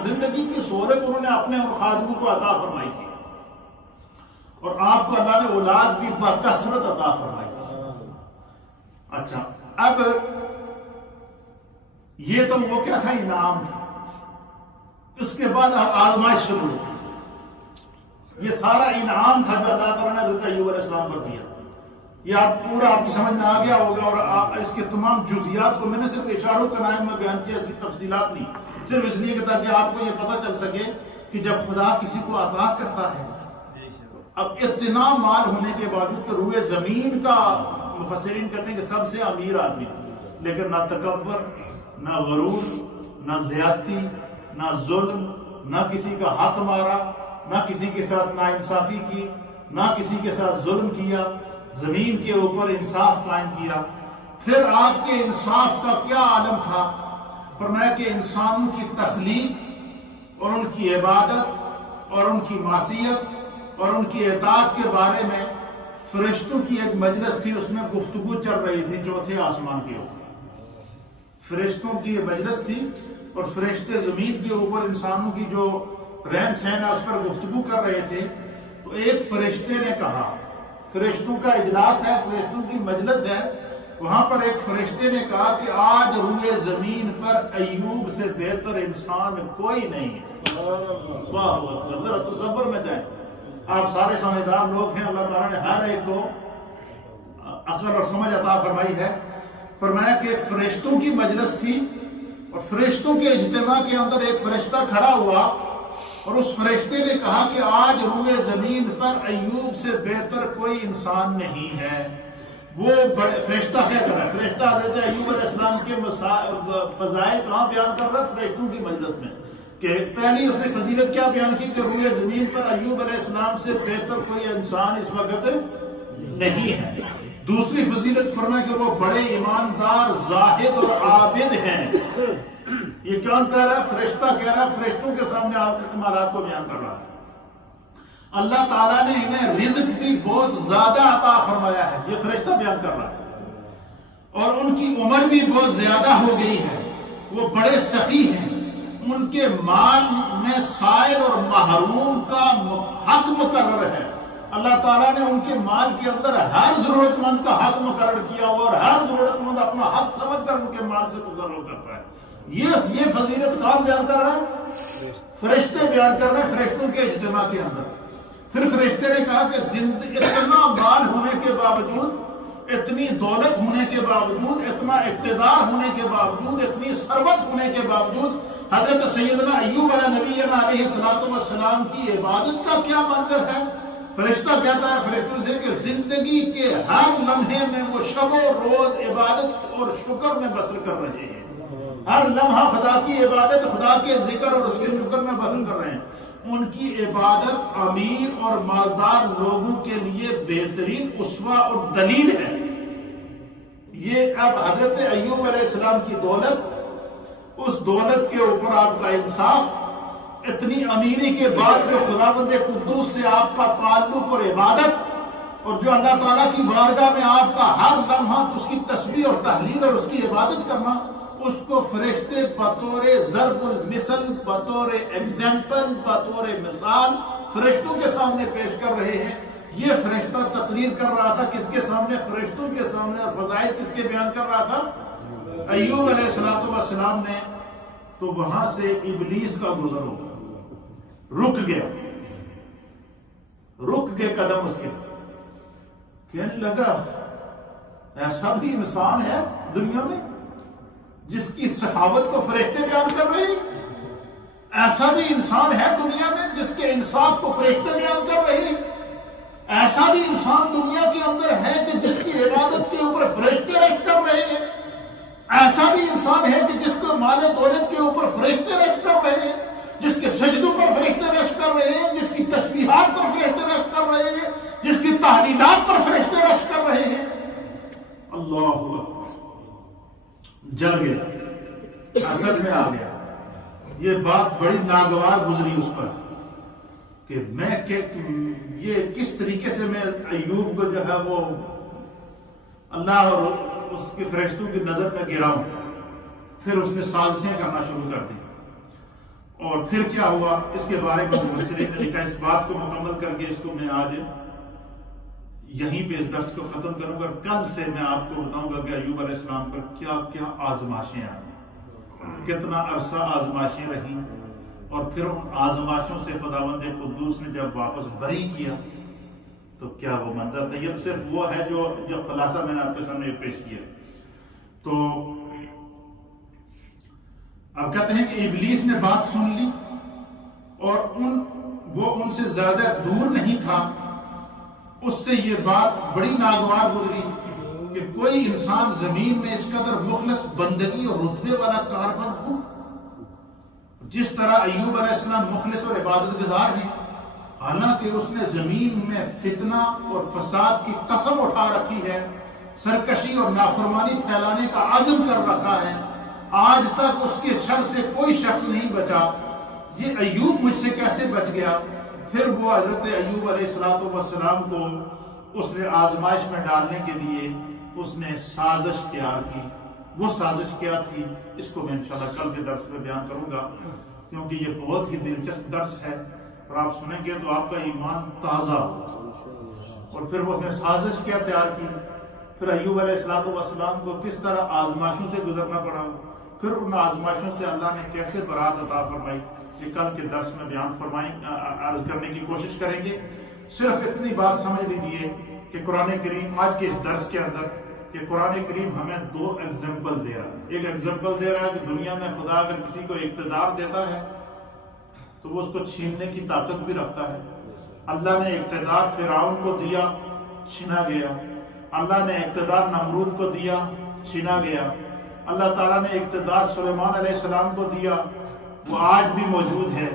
زندگی کی سہولت انہوں نے اپنے خادموں کو عطا فرمائی تھی، اور آپ کو اللہ نے اولاد بھی بکثرت عطا فرمائی تھی۔ اچھا، اب یہ تو وہ کیا تھا، انعام تھا. اس کے بعد آزمائش شروع ہو. یہ سارا انعام تھا جو اللہ تعالیٰ نے حضرت ایوب علیہ السلام پر دیا. یہ پورا آپ کی سمجھ میں آ گیا ہوگا، اور اس کے تمام جزیات کو میں نے صرف اشاروں کا نام میں بیان کیا، اس کی تفصیلات نہیں، صرف اس لیے کہ تاکہ آپ کو یہ پتہ چل سکے کہ جب خدا کسی کو عطا کرتا ہے، اب اتنا مال ہونے کے باوجود کہ روئے زمین کا مفسرین کہتے ہیں کہ سب سے امیر آدمی، لیکن نہ تکبر، نہ غرور، نہ زیادتی، نہ ظلم، نہ کسی کا حق مارا، نہ کسی کے ساتھ ناانصافی کی، نہ کسی کے ساتھ ظلم کیا، زمین کے اوپر انصاف قائم کیا. پھر آپ کے انصاف کا کیا عالم تھا؟ فرمایا کہ انسانوں کی تخلیق اور ان کی عبادت اور ان کی معصیت اور ان کی اطاعت کے بارے میں فرشتوں کی ایک مجلس تھی، اس میں گفتگو چل رہی تھی چوتھے آسمان کے اوپر. فرشتوں کی مجلس تھی اور فرشتے زمین کے اوپر انسانوں کی جو رہن سہن ہے اس پر گفتگو کر رہے تھے. تو ایک فرشتے نے کہا، فرشتوں کا اجلاس ہے، فرشتوں کی مجلس ہے، وہاں پر ایک فرشتے نے کہا کہ آج روئے زمین پر ایوب سے بہتر انسان کوئی نہیں ہے. واہ واہ، ذرا تصور میں جائیں. آپ سارے سمجھدار لوگ ہیں، اللہ تعالیٰ نے ہر ایک کو عقل اور سمجھ عطا فرمائی ہے. فرمایا کہ فرشتوں کی مجلس تھی اور فرشتوں کے اجتماع کے اندر ایک فرشتہ کھڑا ہوا اور اس فرشتے نے کہا کہ آج روئے زمین پر ایوب سے بہتر کوئی انسان نہیں ہے. وہ بڑے فرشتہ کیا کر رہا ہے؟ فرشتہ حضرت ایوب علیہ السلام کے فضائل کہاں بیان کر رہا ہے؟ فرشتوں کی مجلس میں. کہ پہلی اس نے فضیلت کیا بیان کی کہ روئے زمین پر ایوب علیہ السلام سے بہتر کوئی انسان اس وقت نہیں ہے. دوسری فضیلت فرمایا کہ وہ بڑے ایماندار، زاہد اور عابد ہیں. یہ کون کہہ رہا ہے؟ فرشتہ کہہ رہا ہے، فرشتوں کے سامنے آپ کے کمالات کو بیان کر رہا ہے. اللہ تعالیٰ نے انہیں رزق بھی بہت زیادہ عطا فرمایا ہے، یہ فرشتہ بیان کر رہا ہے، اور ان کی عمر بھی بہت زیادہ ہو گئی ہے. وہ بڑے سخی ہیں، ان کے مال میں سائل اور محروم کا حق مقرر ہے. اللہ تعالیٰ نے ان کے مال کے اندر ہر ضرورت مند کا حق مقرر کیا ہوا، اور ہر ضرورت مند اپنا حق سمجھ کر ان کے مال سے تصرف کرتا ہے. یہ فضیلت کون بیان کر رہا ہے؟ فرشتے بیان کر رہے ہیں فرشتوں کے اجتماع کے اندر. پھر فرشتے نے کہا کہ اتنا مال ہونے کے باوجود، اتنی دولت ہونے کے باوجود، اتنا اقتدار ہونے کے باوجود، اتنی ثروت ہونے کے باوجود حضرت سیدنا ایوب علیہ نبینا علیہ السلام کی عبادت کا کیا منظر ہے؟ فرشتہ کہتا ہے فرشتوں سے کہ زندگی کے ہر لمحے میں وہ شب و روز عبادت اور شکر میں بسر کر رہے ہیں. ہر لمحہ خدا کی عبادت، خدا کے ذکر اور اس کے شکر میں بسر کر رہے ہیں. ان کی عبادت امیر اور مالدار لوگوں کے لیے بہترین اسوہ اور دلیل ہے. یہ اب حضرت ایوب علیہ السلام کی دولت، اس دولت کے اوپر آپ کا انصاف، اتنی امیری کے بعد جو خداوند قدوس سے آپ کا تعلق اور عبادت، اور جو اللہ تعالیٰ کی بارگاہ میں آپ کا ہر لمحہ اس کی تسبیح اور تحلیل اور اس کی عبادت کرنا، اس کو فرشتے بطور ضرب المثل، بطور ایگزامپل، بطور مثال فرشتوں کے سامنے پیش کر رہے ہیں. یہ فرشتہ تقریر کر رہا تھا کس کے سامنے؟ فرشتوں کے سامنے. اور فضائل کس کے بیان کر رہا تھا؟ ایوب علیہ السلام نے. تو وہاں سے ابلیس کا گزر ہوگا، رک گئے قدم اس کے. کہنے لگا ایسا بھی انسان ہے دنیا میں جس کی صحابت کو فرشتے بیان کر رہے ہیں؟ ایسا بھی انسان ہے دنیا میں جس کے انصاف کو فرشتے بیان کر رہے ہیں؟ ایسا بھی انسان دنیا کے اندر ہے کہ جس کی عبادت کے اوپر فرشتے رشک کر رہے ہیں؟ ایسا بھی انسان ہے کہ جس کو مال دولت کے اوپر فرشتے رشک کر رہے ہیں، جس کے سجدوں پر فرشتے رشک کر رہے ہیں، جس کی تسبیحات پر فرشتے رشک کر رہے ہیں، جس کی تحلیلات پر فرشتے رشک کر رہے ہیں؟ اللہ اکبر. جل گیا، اثر میں آ گیا. یہ بات بڑی ناگوار گزری اس پر کہ یہ کس طریقے سے میں ایوب کو جو ہے وہ اللہ اور اس کے فرشتوں کی نظر میں گراؤں. پھر اس نے سازشیں کرنا شروع کر دی. اور پھر کیا ہوا اس کے بارے میں مفسرین نے لکھا. اس بات کو مکمل کر کے اس کو میں آج یہیں پہ اس درس کو ختم کروں گا. کل سے میں آپ کو بتاؤں گا کہ ایوب علیہ السلام پر کیا کیا آزمائشیں آئیں. کتنا عرصہ آزمائشیں رہیں، اور پھر ان آزمائشوں سے خداوند قدوس نے جب واپس بری کیا تو کیا وہ منظر تھا۔ یہ صرف وہ ہے جو خلاصہ میں نے آپ کے سامنے پیش کیا۔ تو اب کہتے ہیں کہ ابلیس نے بات سن لی اور وہ ان سے زیادہ دور نہیں تھا، اس سے یہ بات بڑی ناگوار گزری کہ کوئی انسان زمین میں اس قدر مخلص بندگی اور رتبے والا کاربند ہو، جس طرح ایوب علیہ السلام مخلص اور عبادت گزار ہیں، حالانکہ اس نے زمین میں فتنہ اور فساد کی قسم اٹھا رکھی ہے، سرکشی اور نافرمانی پھیلانے کا عزم کر رکھا ہے، آج تک اس کے شر سے کوئی شخص نہیں بچا، یہ ایوب مجھ سے کیسے بچ گیا؟ پھر وہ حضرت ایوب علیہ السلام کو اس نے آزمائش میں ڈالنے کے لیے اس نے سازش تیار کی۔ وہ سازش کیا تھی اس کو میں انشاءاللہ کل کے درس میں بیان کروں گا، کیونکہ یہ بہت ہی دلچسپ درس ہے اور آپ سنیں گے تو آپ کا ایمان تازہ ہوگا۔ اور پھر وہ اس نے سازش کیا تیار کی، پھر ایوب علیہ السلام کو کس طرح آزمائشوں سے گزرنا پڑا، پھر ان آزمائشوں سے اللہ نے کیسے برات عطا فرمائی، یہ کل کے درس میں بیان عرض کرنے کی کوشش کریں گے۔ صرف اتنی بات سمجھ لیجیے کہ قرآن کریم آج کے اس درس کے اندر کہ قرآن کریم ہمیں دو ایگزامپل دے رہا ہے۔ ایک ایگزامپل دے رہا ہے کہ دنیا میں خدا اگر کسی کو اقتدار دیتا ہے تو وہ اس کو چھیننے کی طاقت بھی رکھتا ہے۔ اللہ نے اقتدار فرعون کو دیا، چھینا گیا۔ اللہ نے اقتدار نمرود کو دیا، چھینا گیا۔ اللہ تعالیٰ نے اقتدار سلیمان علیہ السلام کو دیا، وہ آج بھی موجود ہے،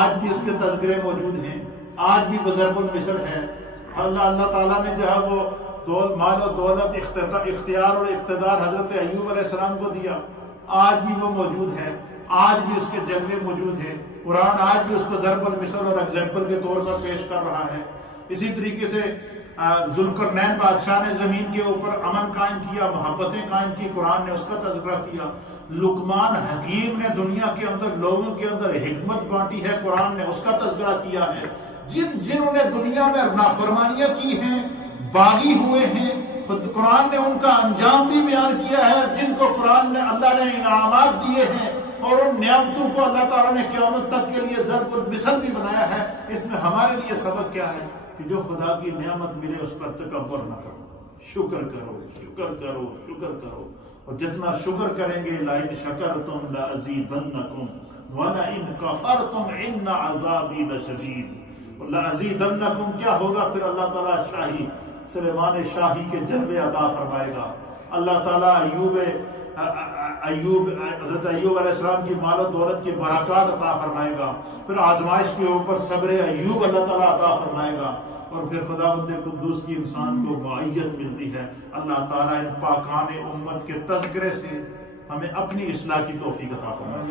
آج بھی اس کے تذکرے موجود ہیں، آج بھی ضرب المثل ہے۔ اللہ تعالیٰ نے جو ہے وہ مال و دولت، اختیار اور اقتدار حضرت ایوب علیہ السلام کو دیا، آج بھی وہ موجود ہے، آج بھی اس کے جلوے موجود ہیں۔ قرآن آج بھی اس کو ضرب المثل اور ایگزامپل کے طور پر پیش کر رہا ہے۔ اسی طریقے سے ذوالقرنین بادشاہ نے زمین کے اوپر امن قائم کیا، محبتیں قائم کی، قرآن نے اس کا تذکرہ کیا۔ لقمان حکیم نے دنیا کے اندر لوگوں کے اندر حکمت بانٹی ہے، قرآن نے اس کا تذکرہ کیا ہے۔ جنہوں نے دنیا میں نافرمانیاں کی ہیں، باغی ہوئے ہیں، خود قرآن نے ان کا انجام بھی بیان کیا ہے۔ جن کو قرآن نے اللہ نے انعامات دیے ہیں اور ان نعمتوں کو اللہ تعالیٰ نے قیامت تک کے لیے ضرب المثل بھی بنایا ہے۔ اس میں ہمارے لیے سبق کیا ہے کہ جو خدا کی نعمت ملے اس پر تکبر نہ کرو، شکر کرو، شکر کرو، شکر کرو، اور جتنا شکر کریں گے لئن شکرتم لازیدنکم ولئن کفرتم ان عذابی لشدید۔ لازیدنکم کیا ہوگا؟ پھر اللہ تعالیٰ شاہی سلیمان شاہی کے جلوے عطا فرمائے گا۔ اللہ تعالیٰ حضرت ایوب علیہ السلام کی مال و دولت کی برکات عطا فرمائے گا۔ پھر آزمائش کے اوپر صبر ایوب اللہ تعالیٰ عطا فرمائے گا، اور پھر خداوند قدوس کی انسان کو معیت ملتی ہے۔ اللہ تعالیٰ ان پاکان امت کے تذکرے سے ہمیں اپنی اصلاح کی توفیق عطا فرمائے۔